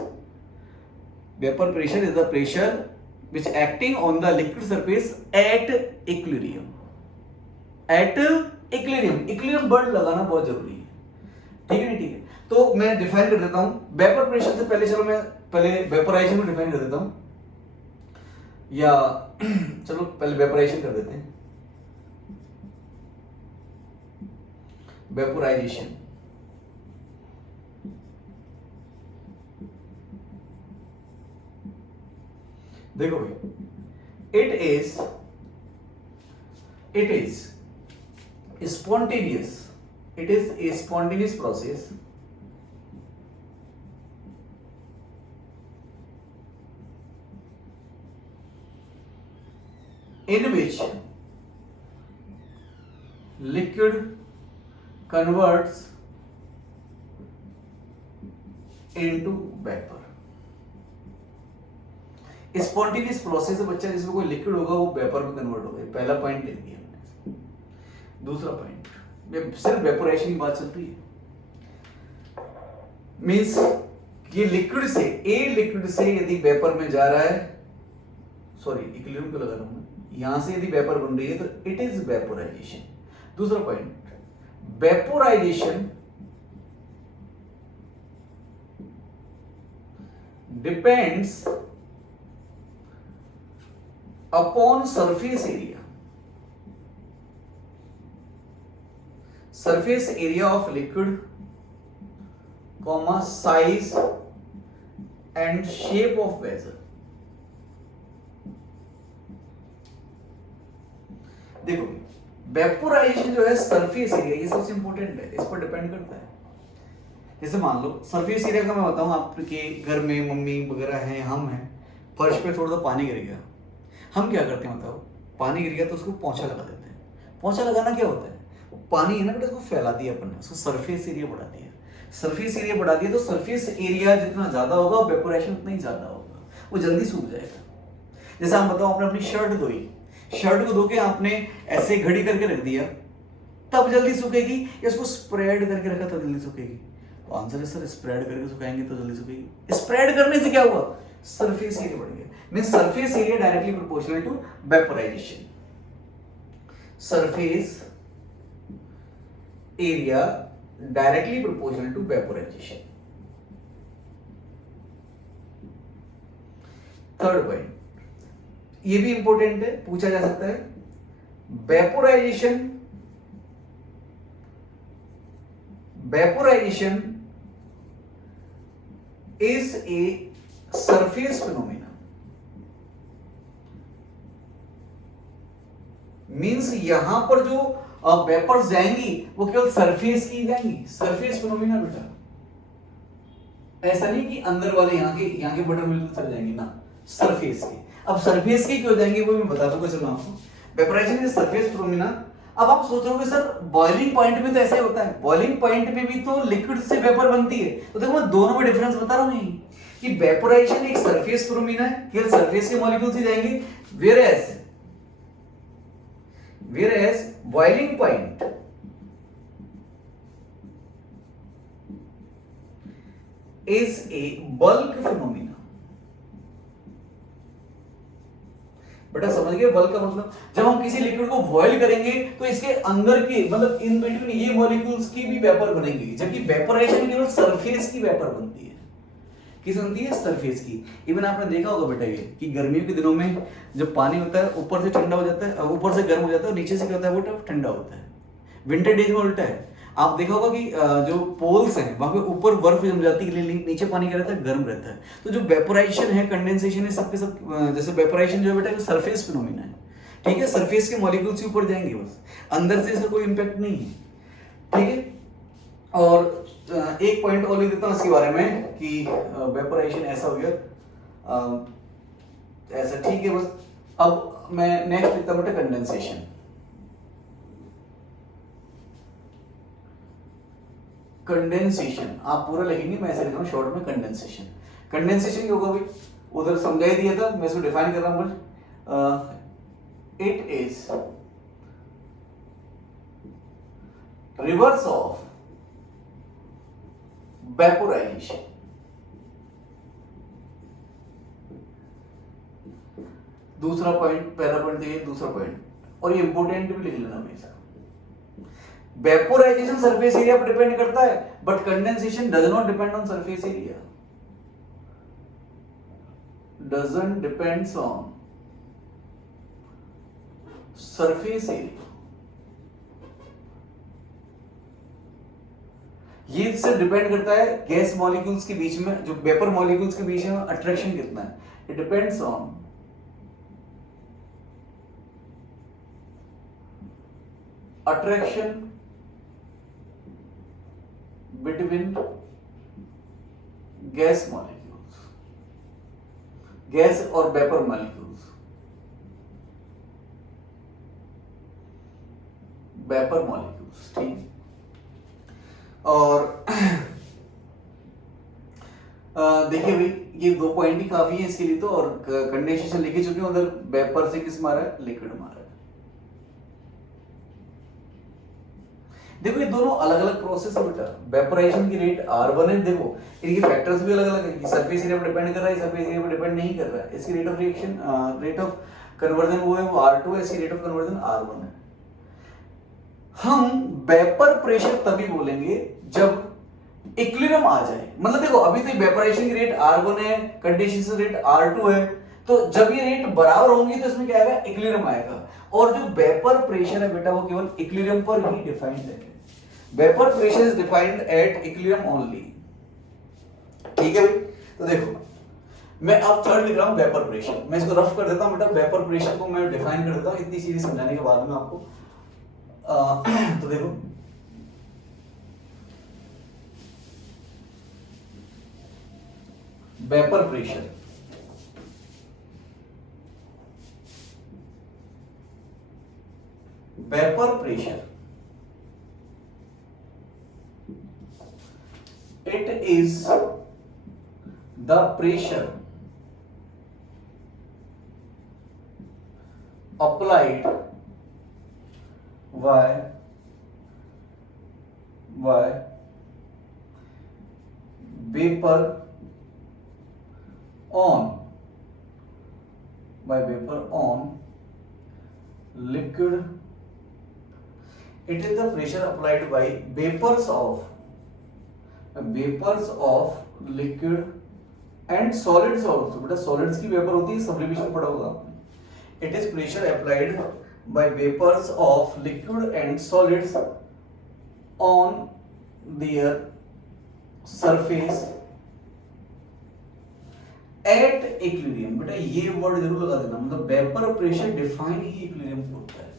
Vapor pressure is the pressure which acting on the liquid surface at equilibrium. At equilibrium, equilibrium word लगाना बहुत जरूरी है, ठीक है नहीं ठीक है। तो मैं डिफाइन कर देता हूं वेपर प्रेशर से पहले। चलो मैं पहले वेपोराइजेशन को डिफाइन कर देता हूं, या चलो पहले वेपोराइजेशन कर देते हैं। वेपोराइजेशन देखो भाई, it is spontaneous, it is a spontaneous process in which liquid converts into vapor। Spontaneous process है बच्चा, जिसमें कोई लिक्विड होगा वो वेपर में कन्वर्ट होगा। पहला पॉइंट लिख दिया हमने। दूसरा पॉइंट, सिर्फ वेपोराइजेशन की बात चल रही है, मींस ये लिक्विड से, ए लिक्विड से यदि वेपर में जा रहा है, सॉरी इक्विलिब्रियम को लगा रहा हूं मैं, यहां से यदि वेपर बन रही है तो इट इज वेपोराइजेशन। दूसरा point, vaporisation depends upon surface area of liquid, comma size and shape of vessel। देखो वेपोराइजेशन जो है सरफेस एरिया, ये सबसे इंपॉर्टेंट है, इस पर डिपेंड करता है। जैसे मान लो सरफेस एरिया का मैं बताऊं, आपके घर में मम्मी वगैरह हैं, हम हैं, फर्श पे थोड़ा सा पानी गिर गया, हम क्या करते हैं बताओ, पानी गिर गया तो उसको पोंछा लगा देते हैं। पोंछा लगाना क्या होता है, पानी है ना बेटा, उसको फैला दिया अपन ने, उसको सरफेस एरिया बढ़ा दिया। सरफेस एरिया बढ़ा दिया तो सरफेस एरिया जितना ज्यादा होगा वेपोरेशन उतना ही ज्यादा होगा, वो जल्दी सूख जाएगा। जैसे आप बताओ, आपने अपनी शर्ट धोई, शर्ट को धो के आपने ऐसे घड़ी करके रख दिया तब जल्दी सूखेगी, या उसको स्प्रेड करके रखा तब जल्दी सूखेगी? तो आंसर है सर स्प्रेड करके सुखाएंगे तो जल्दी सूखेगी। स्प्रेड करने से क्या हुआ, सरफेस एरिया बढ़ गया। Means surface area directly proportional to vaporisation. Surface area directly proportional to vaporisation. Third point, ये भी इंपॉर्टेंट है, पूछा जा सकता है, vaporisation is a surface phenomena. मींस यहां पर जो वेपर्स जाएंगी वो केवल सरफेस की जाएंगी, सरफेस फिनोमेना बेटा। ऐसा नहीं कि अंदर वाले यहाँ के बटन में चल जाएंगे ना, सरफेस की। अब सरफेस की क्यों जाएंगे वो मैं बता दूंगा, चलो आपको। Vaporisation is surface phenomena. अब आप सोच रहे हो सर बॉइलिंग पॉइंट में तो ऐसे होता है, बॉइलिंग पॉइंट में भी तो लिक्विड से वेपर बनती है। तो देखो मैं दोनों में डिफरेंस बता रहा हूं कि वेपोराइजेशन एक सरफेस फिनोमेना है, केवल सरफेस के मॉलिक्यूल्स ही जाएंगे, whereas boiling point is a bulk phenomena। बेटा समझ गए बल्क का मतलब, जब हम किसी लिक्विड को बॉईल करेंगे तो इसके अंदर के मतलब इन बिटवीन ये मॉलिक्यूल्स की भी वेपर बनेंगी, जबकि वेपोराइजेशन केवल सरफेस की वेपर बनती है। किस बनती है, सरफेस की। इवन आपने देखा होगा बेटा ये कि गर्मियों के दिनों में जब पानी होता है ऊपर से ठंडा हो जाता है, ऊपर से गर्म हो जाता है और नीचे से क्या होता है वो ठंडा होता है। विंटर डेज में उल्टा है। आप देखा होगा कि जो पोल्स हैं वहां पे ऊपर बर्फ जम जाती है, नीचे पानी क्या रहता है, गर्म रहता है। तो जो वेपोराइजेशन है, कंडेंसेशन है, सबके सब जैसे वेपोराइजेशन जो है बेटा सरफेस फिनोमेना है, ठीक है। सरफेस के मॉलिक्यूल्स के ऊपर जाएंगे बस, अंदर से इसका कोई इंपैक्ट नहीं है, ठीक है। और एक पॉइंट और लिख देता हूं इसके बारे में कि वेपोराइजेशन ऐसा हो गया, ऐसा ठीक है बस। अब मैं नेक्स्ट लिखता हूं बेटा कंडेंसेशन। कंडेंसेशन आप पूरा लिखेंगे, मैं ऐसे लिख रहा हूं शॉर्ट में कंडेंसेशन। कंडेंसेशन क्या होगा भाई, उधर समझा ही दिया था, मैं इसको डिफाइन कर रहा हूं बस। It is reverse of vaporisation. दूसरा पॉइंट, पहला पॉइंट देखिए, दूसरा पॉइंट, और ये इंपोर्टेंट भी लिख लेना हमेशा। वेपोराइजेशन सरफेस एरिया पर डिपेंड करता है, but condensation does not depend on surface area, doesn't depends on surface area. ये इससे डिपेंड करता है गैस मॉलिक्यूल्स के बीच में, जो वेपर मॉलिक्यूल्स के बीच में अट्रैक्शन कितना है, it depends on attraction between gas molecules, gas और वेपर मॉलिक्यूल्स, वेपर मॉलिक्यूल्स, ठीक। और देखिए भाई, ये 2 पॉइंट ही काफी है इसके लिए तो, और कंडेंसेशन लिख चुके हैं, उधर वेपर से किस मारा है, लिक्विड मारा है। देखो ये दोनों अलग अलग प्रोसेस है बेटा, वेपोराइजेशन की रेट R1 है, देखो इनके फैक्टर्स भी अलग अलग है, कि सरफेस एरिया पर डिपेंड कर रहा है, सरफेस एरिया पर डिपेंड नहीं कर रहा है। इसकी rate of reaction, rate of conversion वो है, वो R2 है, इसकी रेट ऑफ कन्वर्जन R1 है। हम वेपर प्रेशर तभी बोलेंगे जब इक्विलिब्रियम आ जाए, मतलब देखो अभी तो वेपोराइजेशन की रेट R1 है, कंडेंसेशन रेट R2 है, तो जब ये रेट बराबर होंगी तो इसमें क्या आएगा, इक्विलिब्रियम आएगा। और जो वेपर प्रेशर है बेटा, वो केवल इक्विलिब्रियम पर ही डिफाइंड है। Vapour pressure is defined at equilibrium only, ठीक है भाई। तो देखो मैं अब थर्ड लिख रहा हूं, वेपर प्रेशर। मैं इसको रफ कर देता हूं बेटा, वेपर प्रेशर को मैं डिफाइन कर देता हूं इतनी चीजें समझाने के बाद में आपको। तो देखो vapour pressure, vapour pressure it is the pressure applied by vapor on liquid. It is the pressure applied by vapors of liquid and solids also। बेटा solids की वेपर होती है, सब्लिमेशन पढ़ा होगा आपने। It is pressure applied by vapors of liquid and solids on their surface at equilibrium। बेटा ये word जरूर लगा देना, मतलब वेपर प्रेशर डिफाइन ही इक्विलिब्रियम होता है।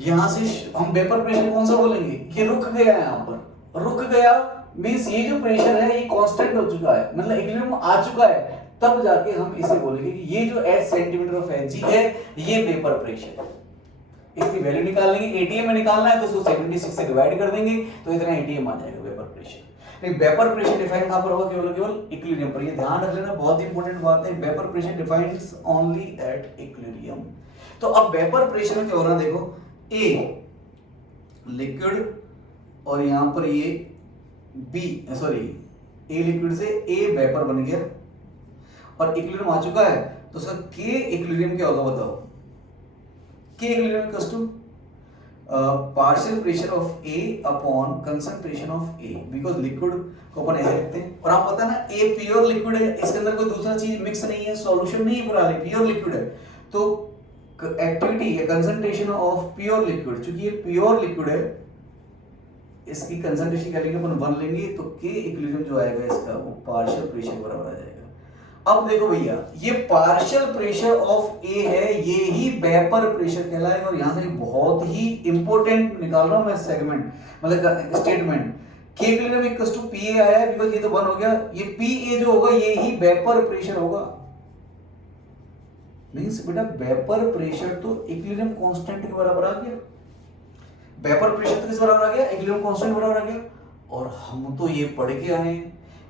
यहां से हम वेपर प्रेशर कौन सा बोलेंगे, ये रुक गया है, यहां पर रुक गया मींस ये जो प्रेशर है ये कांस्टेंट हो चुका है, मतलब इक्विलिब्रियम आ चुका है, तब जाके हम इसे बोलेंगे कि ये जो H सेंटीमीटर ऑफ Hg है ये वेपर प्रेशर है। इसकी वैल्यू निकाल लेंगे, एटीएम में निकालना है तो उसको 76 से डिवाइड कर देंगे तो इतना एटीएम आ जाएगा वेपर प्रेशर। एक वेपर प्रेशर डिफाइन कहां पर होगा, केवल इक्विलिब्रियम पर। ये ध्यान रख लेना, बहुत इंपॉर्टेंट बात है, vapour pressure defines only at equilibrium. तो अब वेपर प्रेशर में क्या हो रहा है, देखो ए लिक्विड और यहां पर ये ए लिक्विड से ए वेपर बन गया और इक्विलिब्रियम आ चुका है, तो उसका के इक्विलिब्रियम क्या होगा बताओ। K equilibrium equals to partial pressure of A upon concentration of A, because liquid को अपन ऐसे लिखते हैं और आप पता ना ए प्योर लिक्विड है, इसके अंदर कोई दूसरा चीज मिक्स नहीं है, सॉल्यूशन नहीं है पूरा, प्योर लिक्विड है। तो एक्टिविटी या कंसंट्रेशन ऑफ प्योर लिक्विड, चूंकि ये प्योर लिक्विड है इसकी कंसंट्रेशन क्या लेंगे अपन 1 लेंगे, तो के इक्विलिब्रियम जो आएगा इसका वो पार्शियल प्रेशर बराबर आ जाएगा। अब देखो भैया ये पार्शियल प्रेशर ऑफ ए है, ये ही वेपर प्रेशर कहलाएगा। और यहां से बहुत ही इंपॉर्टेंट निकाल रहा हूं मैं सेगमेंट, मतलब स्टेटमेंट, के इक्विलिब्रियम इक्वल्स टू पीए आया है बिकॉज़ ये तो 1 हो गया, ये पीए जो होगा ये ही वेपर प्रेशर होगा। मींस बेटा वेपर प्रेशर तो इक्विलिब्रियम कांस्टेंट के बराबर आ गया, वेपर प्रेशर तो किस बराबर आ गया, इक्विलिब्रियम कांस्टेंट बराबर आ गया। और हम तो ये पढ़ के आए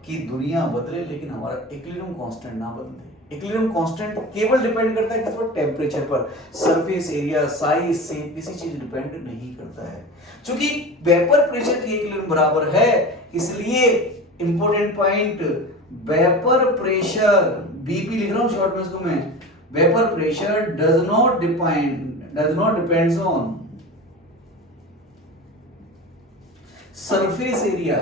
कि दुनिया बदले लेकिन हमारा इक्विलिब्रियम कांस्टेंट ना बदले। इक्विलिब्रियम कांस्टेंट केवल डिपेंड करता है किस पर, टेम्परेचर पर। सरफेस एरिया, साइज, शेप किसी चीज डिपेंड नहीं करता है। क्योंकि वेपर प्रेशर की इक्विलिब्रियम बराबर है, इसलिए important point, vapour pressure BP लिख रहा हूं शॉर्ट में इसको मैं, vapour pressure does not depends on surface area,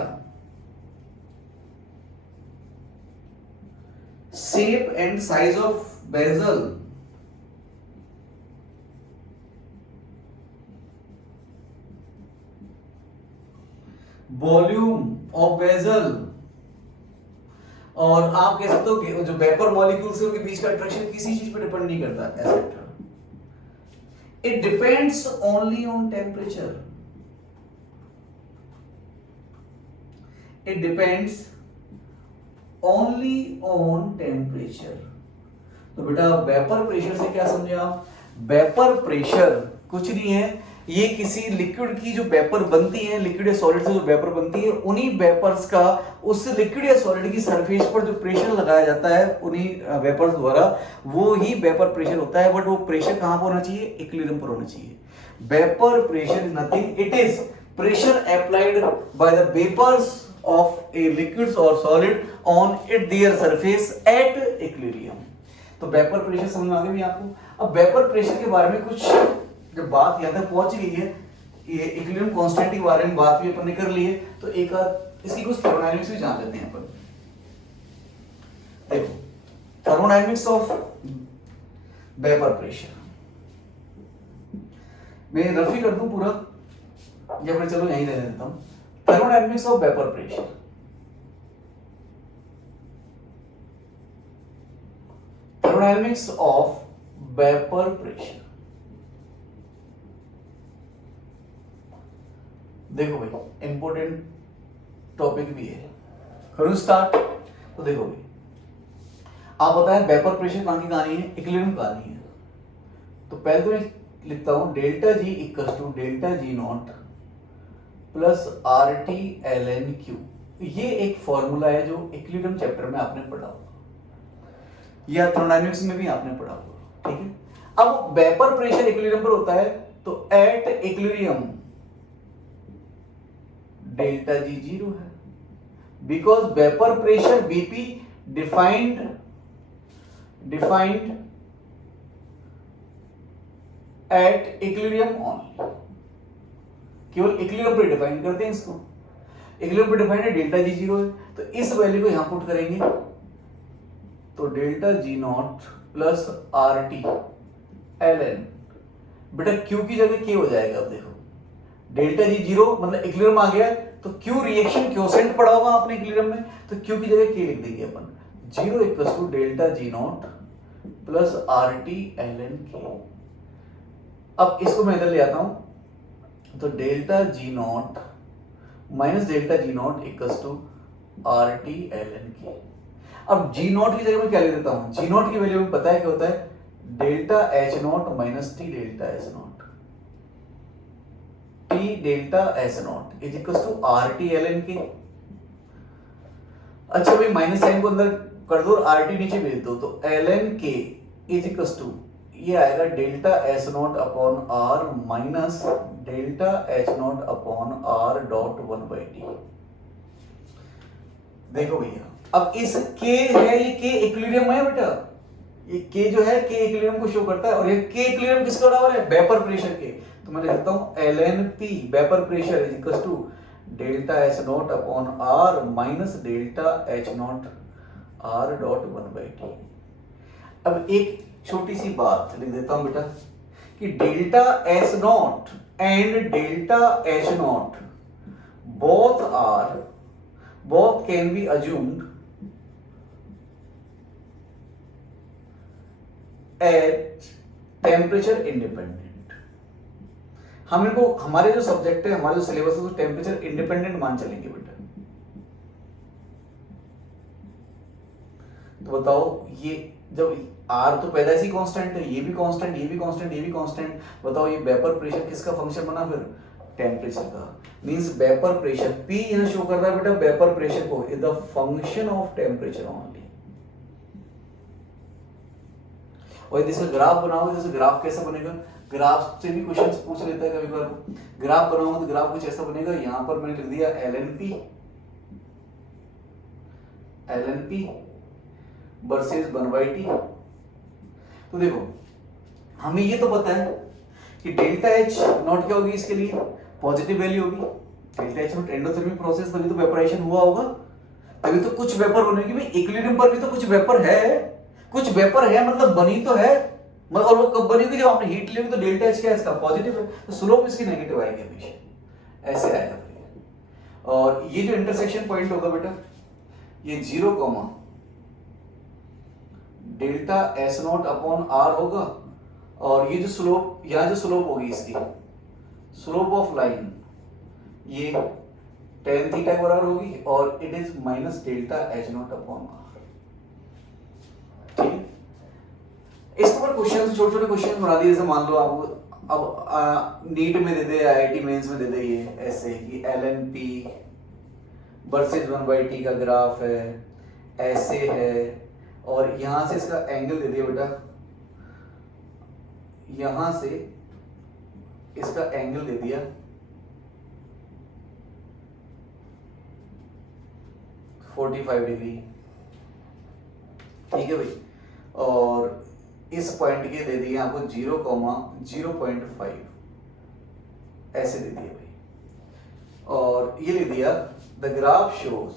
shape and size of vessel, volume of vessel, और आप कह सकते हो कि जो वेपर मॉलिक्यूल्स है उनके बीच का अट्रैक्शन किसी चीज पर डिपेंड नहीं करता, etcetera. It depends only on temperature, it depends only on temperature. तो बेटा वेपर प्रेशर से क्या समझे आप, वेपर प्रेशर कुछ नहीं है, ये किसी लिक्विड की जो वेपर बनती है, लिक्विड या सॉलिड से जो वेपर बनती है, उन्हीं वेपर्स का उस लिक्विड या सॉलिड की सरफेस पर जो प्रेशर लगाया जाता है उन्हीं वेपर्स द्वारा, वो ही वेपर प्रेशर होता है। बट वो प्रेशर कहां पर होना चाहिए, इक्विलिब्रियम पर होना चाहिए। Vapour pressure is nothing, it is pressure applied by the vapours of a liquids or solid on it their surface at equilibrium। तो वेपर प्रेशर समझ में आ गई आपको। अब वेपर प्रेशर के बारे में कुछ जब बात यहाँ तक पहुंच गई है, ये इक्विलिब्रियम कांस्टेंट के बारे में बात भी अपन ने कर ली है, तो एक इसकी कुछ थर्मोडायनेमिक्स भी जान लेते हैं अपन। देखो थर्मोडायनेमिक्स ऑफ वेपर प्रेशर मैं रफी कर दूं पूरा, या फिर चलो यहीं रहने देता हूं। Thermodynamics of vapor pressure, thermodynamics of vapor pressure। देखो भाई इंपॉर्टेंट टॉपिक भी है, करूं स्टार्ट। तो देखो भाई आप बताएं वेपर प्रेशर कहां की कहानी है, इक्विलिब्रियम कहानी है। तो पहले तो मैं लिखता हूं delta G equals to delta G naught plus R T L N Q. ये एक फॉर्मूला है जो इक्विलिब्रियम चैप्टर में आपने पढ़ा होगा या थर्मोडायनेमिक्स में भी आपने पढ़ा होगा, ठीक है। अब वेपर प्रेशर इक्विलिब्रियम पर होता है, तो at equilibrium delta G zero है, because vapour pressure BP defined at equilibrium only, केवल इक्विलिब्रियम पर डिफाइन करते हैं इसको। इक्विलिब्रियम पर डिफाइन है डेल्टा जी जीरो है, तो इस वैल्यू को यहां पुट करेंगे, तो delta G naught plus R T L N, बेटा क्यू की जगह के हो जाएगा। अब देखो डेल्टा जी जीरो मतलब इक्विलिब्रियम आ गया, तो क्यू रिएक्शन क्वोशिएंट पढ़ा होगा आपने इक्विलिब्रियम में, तो क्यू की जगह के लिख देंगे अपन। Zero equals to delta G naught plus R T L N K. अब इसको मैं इधर ले आता हूं, तो delta G naught minus delta G naught equals to R T L N K. अब जी नॉट की जगह मैं क्या ले देता हूं, जी नॉट की वैल्यू में पता है क्या होता है, delta H naught minus T delta H naught, T delta H naught is equals to R T L N K. अच्छा भाई माइनस साइन को अंदर कर दो और आर टी नीचे भेज दो, तो L N K is equals to ये आएगा delta H naught upon R minus delta H naught upon R dot one by T. देखो भैया अब इस के है, ये के इक्विलिब्रियम है बेटा, ये के जो है के इक्विलिब्रियम को शो करता है, और ये के इक्विलिब्रियम किसके बराबर है, वेपर प्रेशर के। तो मैं लिखता हूं L N P vapour pressure is equal to delta H naught upon R minus delta H naught R dot one by T. अब एक छोटी सी बात लिख देता हूं बेटा कि delta H naught and delta H not both can be assumed at temperature independent। हम इनको हमारे जो सब्जेक्ट है, हमारे जो सिलेबस है, टेम्परेचर इंडिपेंडेंट मान चलेंगे बेटा। तो बताओ ये जब आर तो पैदाइशी कांस्टेंट है, ये भी कांस्टेंट, ये भी कांस्टेंट, ये भी कांस्टेंट, बताओ ये वेपर प्रेशर किसका फंक्शन बना, फिर टेम्परेचर का। मींस वेपर प्रेशर पी यहां शो कर रहा है बेटा, वेपर प्रेशर को is the function of temperature only. और यदि इसका ग्राफ बनाओगे, जैसे ग्राफ कैसा बनेगा, ग्राफ से भी क्वेश्चन पूछ लेता है कभी बार। ग्राफ बनाओगे तो ग्राफ कुछ ऐसा बनेगा, यहाँ पर मैंने लिख दिया LNP वर्सेस 1/t। तो देखो हमें ये तो पता है कि डेल्टा एच नॉट क्या होगी, इसके लिए पॉजिटिव वैल्यू होगी। Delta H not endothermic process, तभी तो वेपोराइजेशन हुआ होगा, तभी तो कुछ वेपर बनेगी। भाई इक्विलिब्रियम पर भी तो कुछ वेपर है, कुछ वेपर है मतलब बनी तो है, और वो कब बनेगी, जब आपने हीट ली तो डेल्टा एच क्या है इसका पॉजिटिव है, तो स्लोप इसकी नेगेटिव आएगी हमेशा, ऐसे आएगा। और ये जो इंटरसेक्शन पॉइंट होगा बेटा, ये 0, delta S naught upon R होगा, और ये जो स्लोप, यहाँ जो स्लोप होगी इसकी, स्लोप ऑफ लाइन ये tan थीटा के बराबर होगी, और it is minus delta H naught upon R. ठीक है, इसके ऊपर क्वेश्चन, छोटे छोटे क्वेश्चन बना दिए। जैसे मान लो आपको अब नीट में दे दे, IIT मेंस में दे दे, ये ऐसे कि LNP वर्सेस 1/t का ग्राफ है, ऐसे है, और यहां से इसका एंगल दे दिया बेटा, यहां से इसका एंगल दे दिया 45 डिग्री। ठीक है भाई, और इस पॉइंट के दे दिए आपको 0,0.5 ऐसे दे दिए भाई, और ये ले दिया the graph shows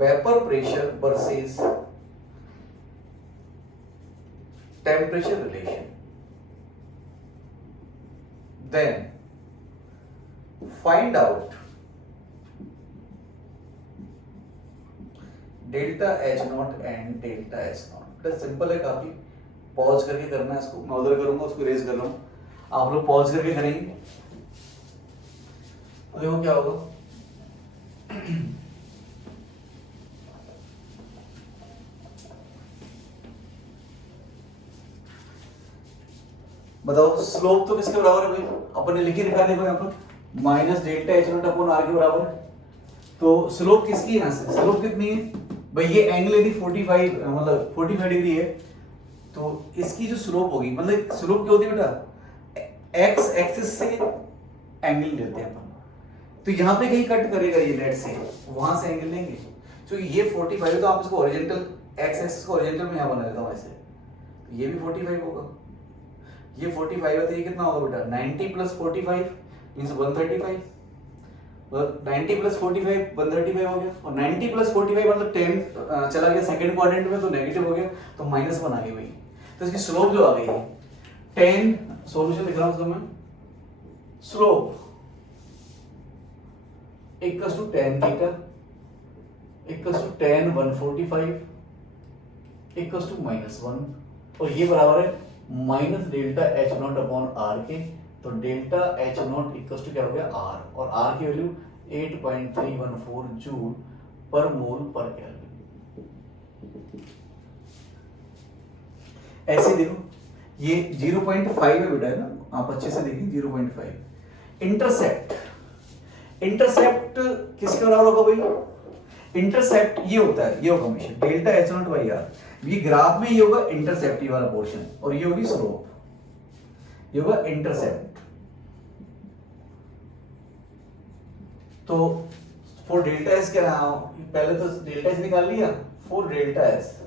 vapour pressure versus temperature relation, then find out delta H naught and delta S naught. बेटा सिंपल है काफी, पॉज करके करना है इसको, मैं उधर करूंगा उसको रेज कर रहा हूं, आप लोग पॉज करके करेंगे तो देखो क्या होगा। बताओ स्लोप तो किसके बराबर है भाई, अपन ने लिखी दिखा देखो यहाँ पर minus delta H naught upon R के बराबर है। तो स्लोप किसकी है, यहाँ से स्लोप कितनी है भाई, ये एंगल यदि 45 मतलब 45 डिग्री है, तो इसकी जो स्लोप होगी, मतलब स्लोप क्या होती है बेटा, एक्स एक्सिस से एंगल लेते हैं अपन, तो यहाँ पे कहीं कट करेगा ये, लेट से वहां से एंगल लेंगे, तो ये 45 है, तो आप इसको ओरिजेंटल एक्स एक्सिस को ओरिजेंटल में यहाँ बना देता हूँ ऐसे, तो ये भी 45 होगा, ये 45 है, तो ये कितना होगा बेटा 90 प्लस 45 मींस 135, 90 प्लस 45 135 हो गया, और 90 प्लस 45 मतलब 10 चला गया सेकंड क्वाड्रेंट में, तो नेगेटिव हो गया, तो -1 आ गई भाई। तो इसकी स्लोप जो आ गई है 10, सॉल्यूशन लिख रहा हूं मैं, slope equals to tan theta equals to tan 145 equals to -1, और ये बराबर है minus delta H naught upon R के, तो delta H naught equals to क्या हो गया आर, और आर की वैल्यू 8.314 जूल पर मोल पर केल्विन। ऐसे देखो ये 0.5 है बेटा, है ना, आप अच्छे से देखिए 0.5। इंटरसेप्ट किसके बराबर होगा भाई, इंटरसेप्ट ये होता है, ये होगा हमेशा delta H naught by R, ये ग्राफ में ये होगा इंटरसेप्ट, ये वाला पोर्शन, और ये होगी स्लोप, ये होगा इंटरसेप्ट। तो फॉर डेल्टा एस क्या रहा, पहले तो डेल्टा एस निकाल लिया, for delta S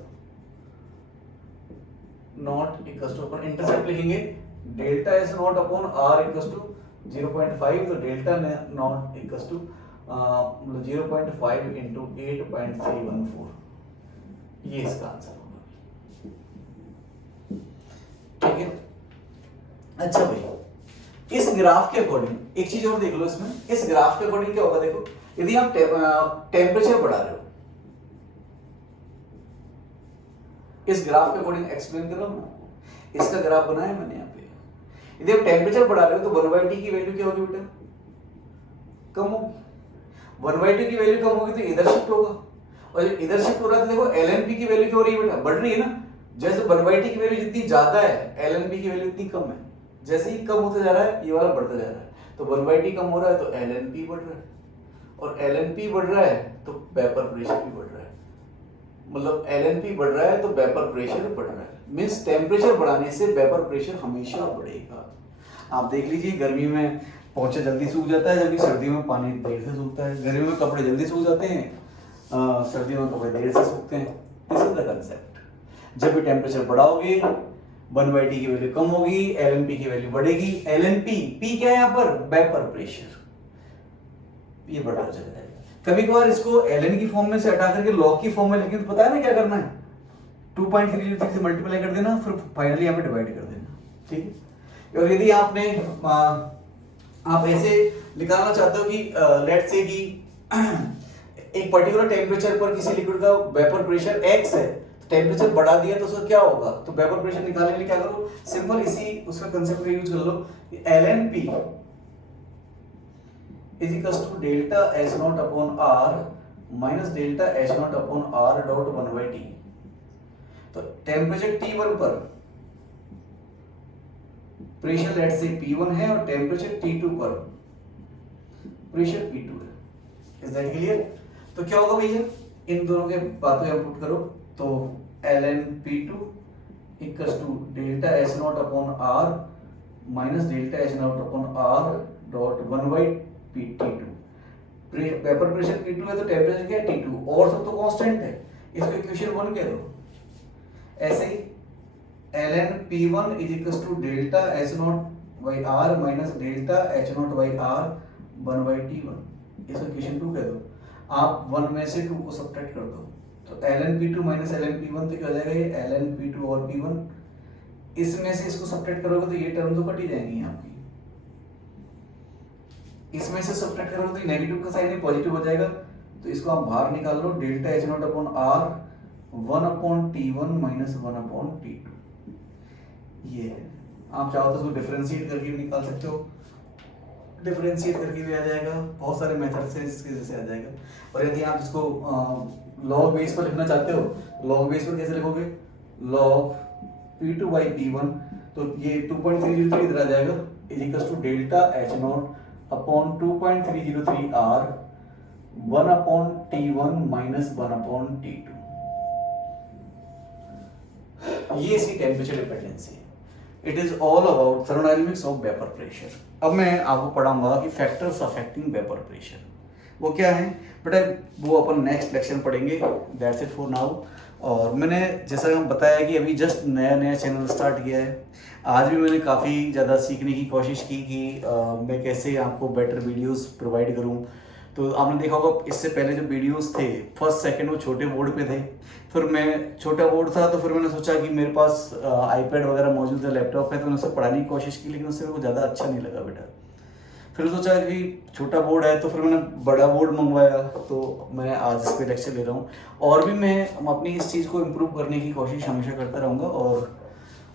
naught equals to, अपन इंटरसेप्ट लिखेंगे delta S naught upon R equals to 0.5, तो delta naught equals to 0.5 into 8.314, ये इसका आंसर होगा। ठीक है, अच्छा भाई इस ग्राफ के अकॉर्डिंग एक चीज और देख लो इसमें, इस ग्राफ के अकॉर्डिंग क्या होगा, देखो यदि आप टेम्परेचर बढ़ा रहे हो, इस ग्राफ के अकॉर्डिंग एक्सप्लेन कर रहा हूं, इसका ग्राफ बनाया मैंने यहाँ पे, यदि आप टेम्परेचर बढ़ा रहे हो तो 1/t की वैल्यू क्या होगी बेटा, कम होगी, 1/t की वैल्यू कम होगी तो इधर शिफ्ट होगा, और जब इधर शिफ्ट हो रहा है तो देखो LNP की वैल्यू क्या हो रही है बेटा, बढ़ रही है ना, जैसे 1/t की वैल्यू जितनी ज्यादा है LNP की वैल्यू इतनी कम है, जैसे ही कम होता जा रहा है ये वाला बढ़ता जा रहा है, तो 1/t कम हो रहा है तो LNP बढ़ रहा है, और LNP बढ़ रहा है तो वेपर प्रेशर भी बढ़ रहा है। मतलब LNP बढ़ रहा है तो वेपर प्रेशर बढ़ रहा है, मीन्स टेम्परेचर बढ़ाने से वेपर प्रेशर हमेशा बढ़ेगा। आप देख लीजिए, गर्मी में पोंछा जल्दी सूख जाता है, जबकि सर्दियों में पानी देर से सूखता है। गर्मियों में कपड़े जल्दी सूख जाते हैं, सर्दियों में कपड़े देर से सूखते हैं। This is the concept. जब भी टेम्परेचर बढ़ाओगे 1/T की वैल्यू कम होगी, LNP की वैल्यू बढ़ेगी। LNP P क्या है यहाँ पर? वेपर प्रेशर, ये बढ़ता चला जाएगा। कभी कभार इसको LN की फॉर्म में से हटा करके लॉग की फॉर्म में लिखें तो पता है ना क्या करना है? 2.303 से मल्टीप्लाई कर देना, फिर फाइनली यहाँ पे डिवाइड कर देना, ठीक है। और यदि आपने आप ऐसे निकालना चाहते हो कि लेट्स से कि एक पर्टिकुलर टेम्परेचर पर किसी लिक्विड का वेपर प्रेशर x है, टेम्परेचर बढ़ा दिया तो उसका क्या होगा? तो वेपर प्रेशर निकालने के लिए क्या करो? सिंपल इसी उसका कंसेप्ट यूज कर लो, LNP is equals to delta H naught upon R minus delta H naught upon R dot 1/T। तो टेम्परेचर T1 पर प्रेशर लेट्स से P1 है और टेम्परेचर T2 पर प्रेशर P2 है। Is that clear? तो क्या होगा भैया, इन दोनों के बातों में पुट करो तो LNP2 equals to delta H naught upon R minus delta H naught upon R dot 1/T2। Vapour pressure P2 है तो टेम्परेचर क्या है? T2, और सब तो कांस्टेंट है, इसको इक्वेशन 1 कह दो। ऐसे ही LNP1 is equals to delta H naught by R minus delta H naught by R 1/T1, इसको इक्वेशन 2 कह दो। आप 1 में से 2 को सब्ट्रैक्ट कर दो तो LNP2 माइनस LNP1 तो क्या हो जाएगा? ये LNP2 और P1, इसमें से इसको सब्ट्रैक्ट करोगे तो ये टर्म तो कट ही जाएंगी आपकी। इसमें से सब्ट्रैक्ट करोगे तो नेगेटिव का साइन पॉजिटिव हो जाएगा, तो इसको आप बाहर निकाल लो, delta H naught upon R 1/T1 minus 1/T2, ये है। आप चाहो तो इसको डिफरेंशिएट करके भी निकाल सकते हो, डिफरेंशिएट करके भी आ जाएगा, बहुत सारे मेथड से इसके जैसे आ जाएगा। और यदि आप इसको लॉग बेस पर लिखना चाहते हो, लॉग बेस पर कैसे लिखोगे? लॉग P2 by P1, तो ये 2.303 इधर आ जाएगा, is equals to delta H naught upon 2.303 R 1/T1 minus 1/T2। ये इसकी टेम्परेचर डिपेंडेंसी है। It is all about thermodynamics of vapour pressure. अब मैं आपको पढ़ाऊंगा कि फैक्टर्स अफेक्टिंग वेपर प्रेशर वो क्या है, बेटा वो अपन नेक्स्ट लेक्चर में पढ़ेंगे। That's it for now. और मैंने जैसा कि बताया कि अभी जस्ट नया नया चैनल स्टार्ट किया है। आज भी मैंने काफ़ी ज़्यादा सीखने की कोशिश की कि मैं कैसे आपको बेटर वीडियोस प्रोवाइड करूं। तो आपने देखा होगा इससे पहले जो वीडियोस थे फर्स्ट सेकंड वो छोटे बोर्ड पे थे, फिर मैं छोटा बोर्ड था तो फिर मैंने सोचा कि मेरे पास आईपैड वगैरह मौजूद है, लैपटॉप है, तो मैंने उससे पढ़ाने की कोशिश की, लेकिन उससे मेरे को ज़्यादा अच्छा नहीं लगा बेटा। फिर सोचा कि छोटा बोर्ड है तो फिर मैंने बड़ा बोर्ड मंगवाया, तो मैं आज इस पर लेक्चर ले रहा हूँ। और भी मैं अपनी इस चीज़ को इम्प्रूव करने की कोशिश हमेशा करता रहूँगा। और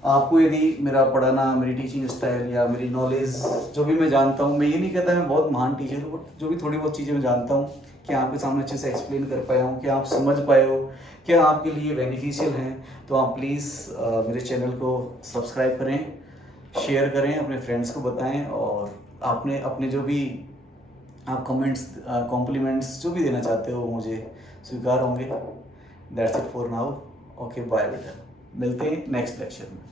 आपको यदि मेरा पढ़ाना, मेरी टीचिंग स्टाइल या मेरी नॉलेज जो भी मैं जानता हूँ, मैं ये नहीं कहता मैं बहुत महान टीचर हूँ, बट जो भी थोड़ी बहुत चीज़ें मैं जानता हूँ कि आपके सामने अच्छे से एक्सप्लेन कर पाया हूँ, कि आप समझ पाए हो, क्या आपके लिए बेनिफिशियल हैं, तो आप प्लीज़ मेरे चैनल को सब्सक्राइब करें, शेयर करें, अपने फ्रेंड्स को बताएं। और आपने अपने जो भी आप कमेंट्स, कॉम्प्लीमेंट्स जो भी देना चाहते हो मुझे स्वीकार होंगे। That's it for now. Okay bye बेटा, मिलते हैं नेक्स्ट लेक्चर में।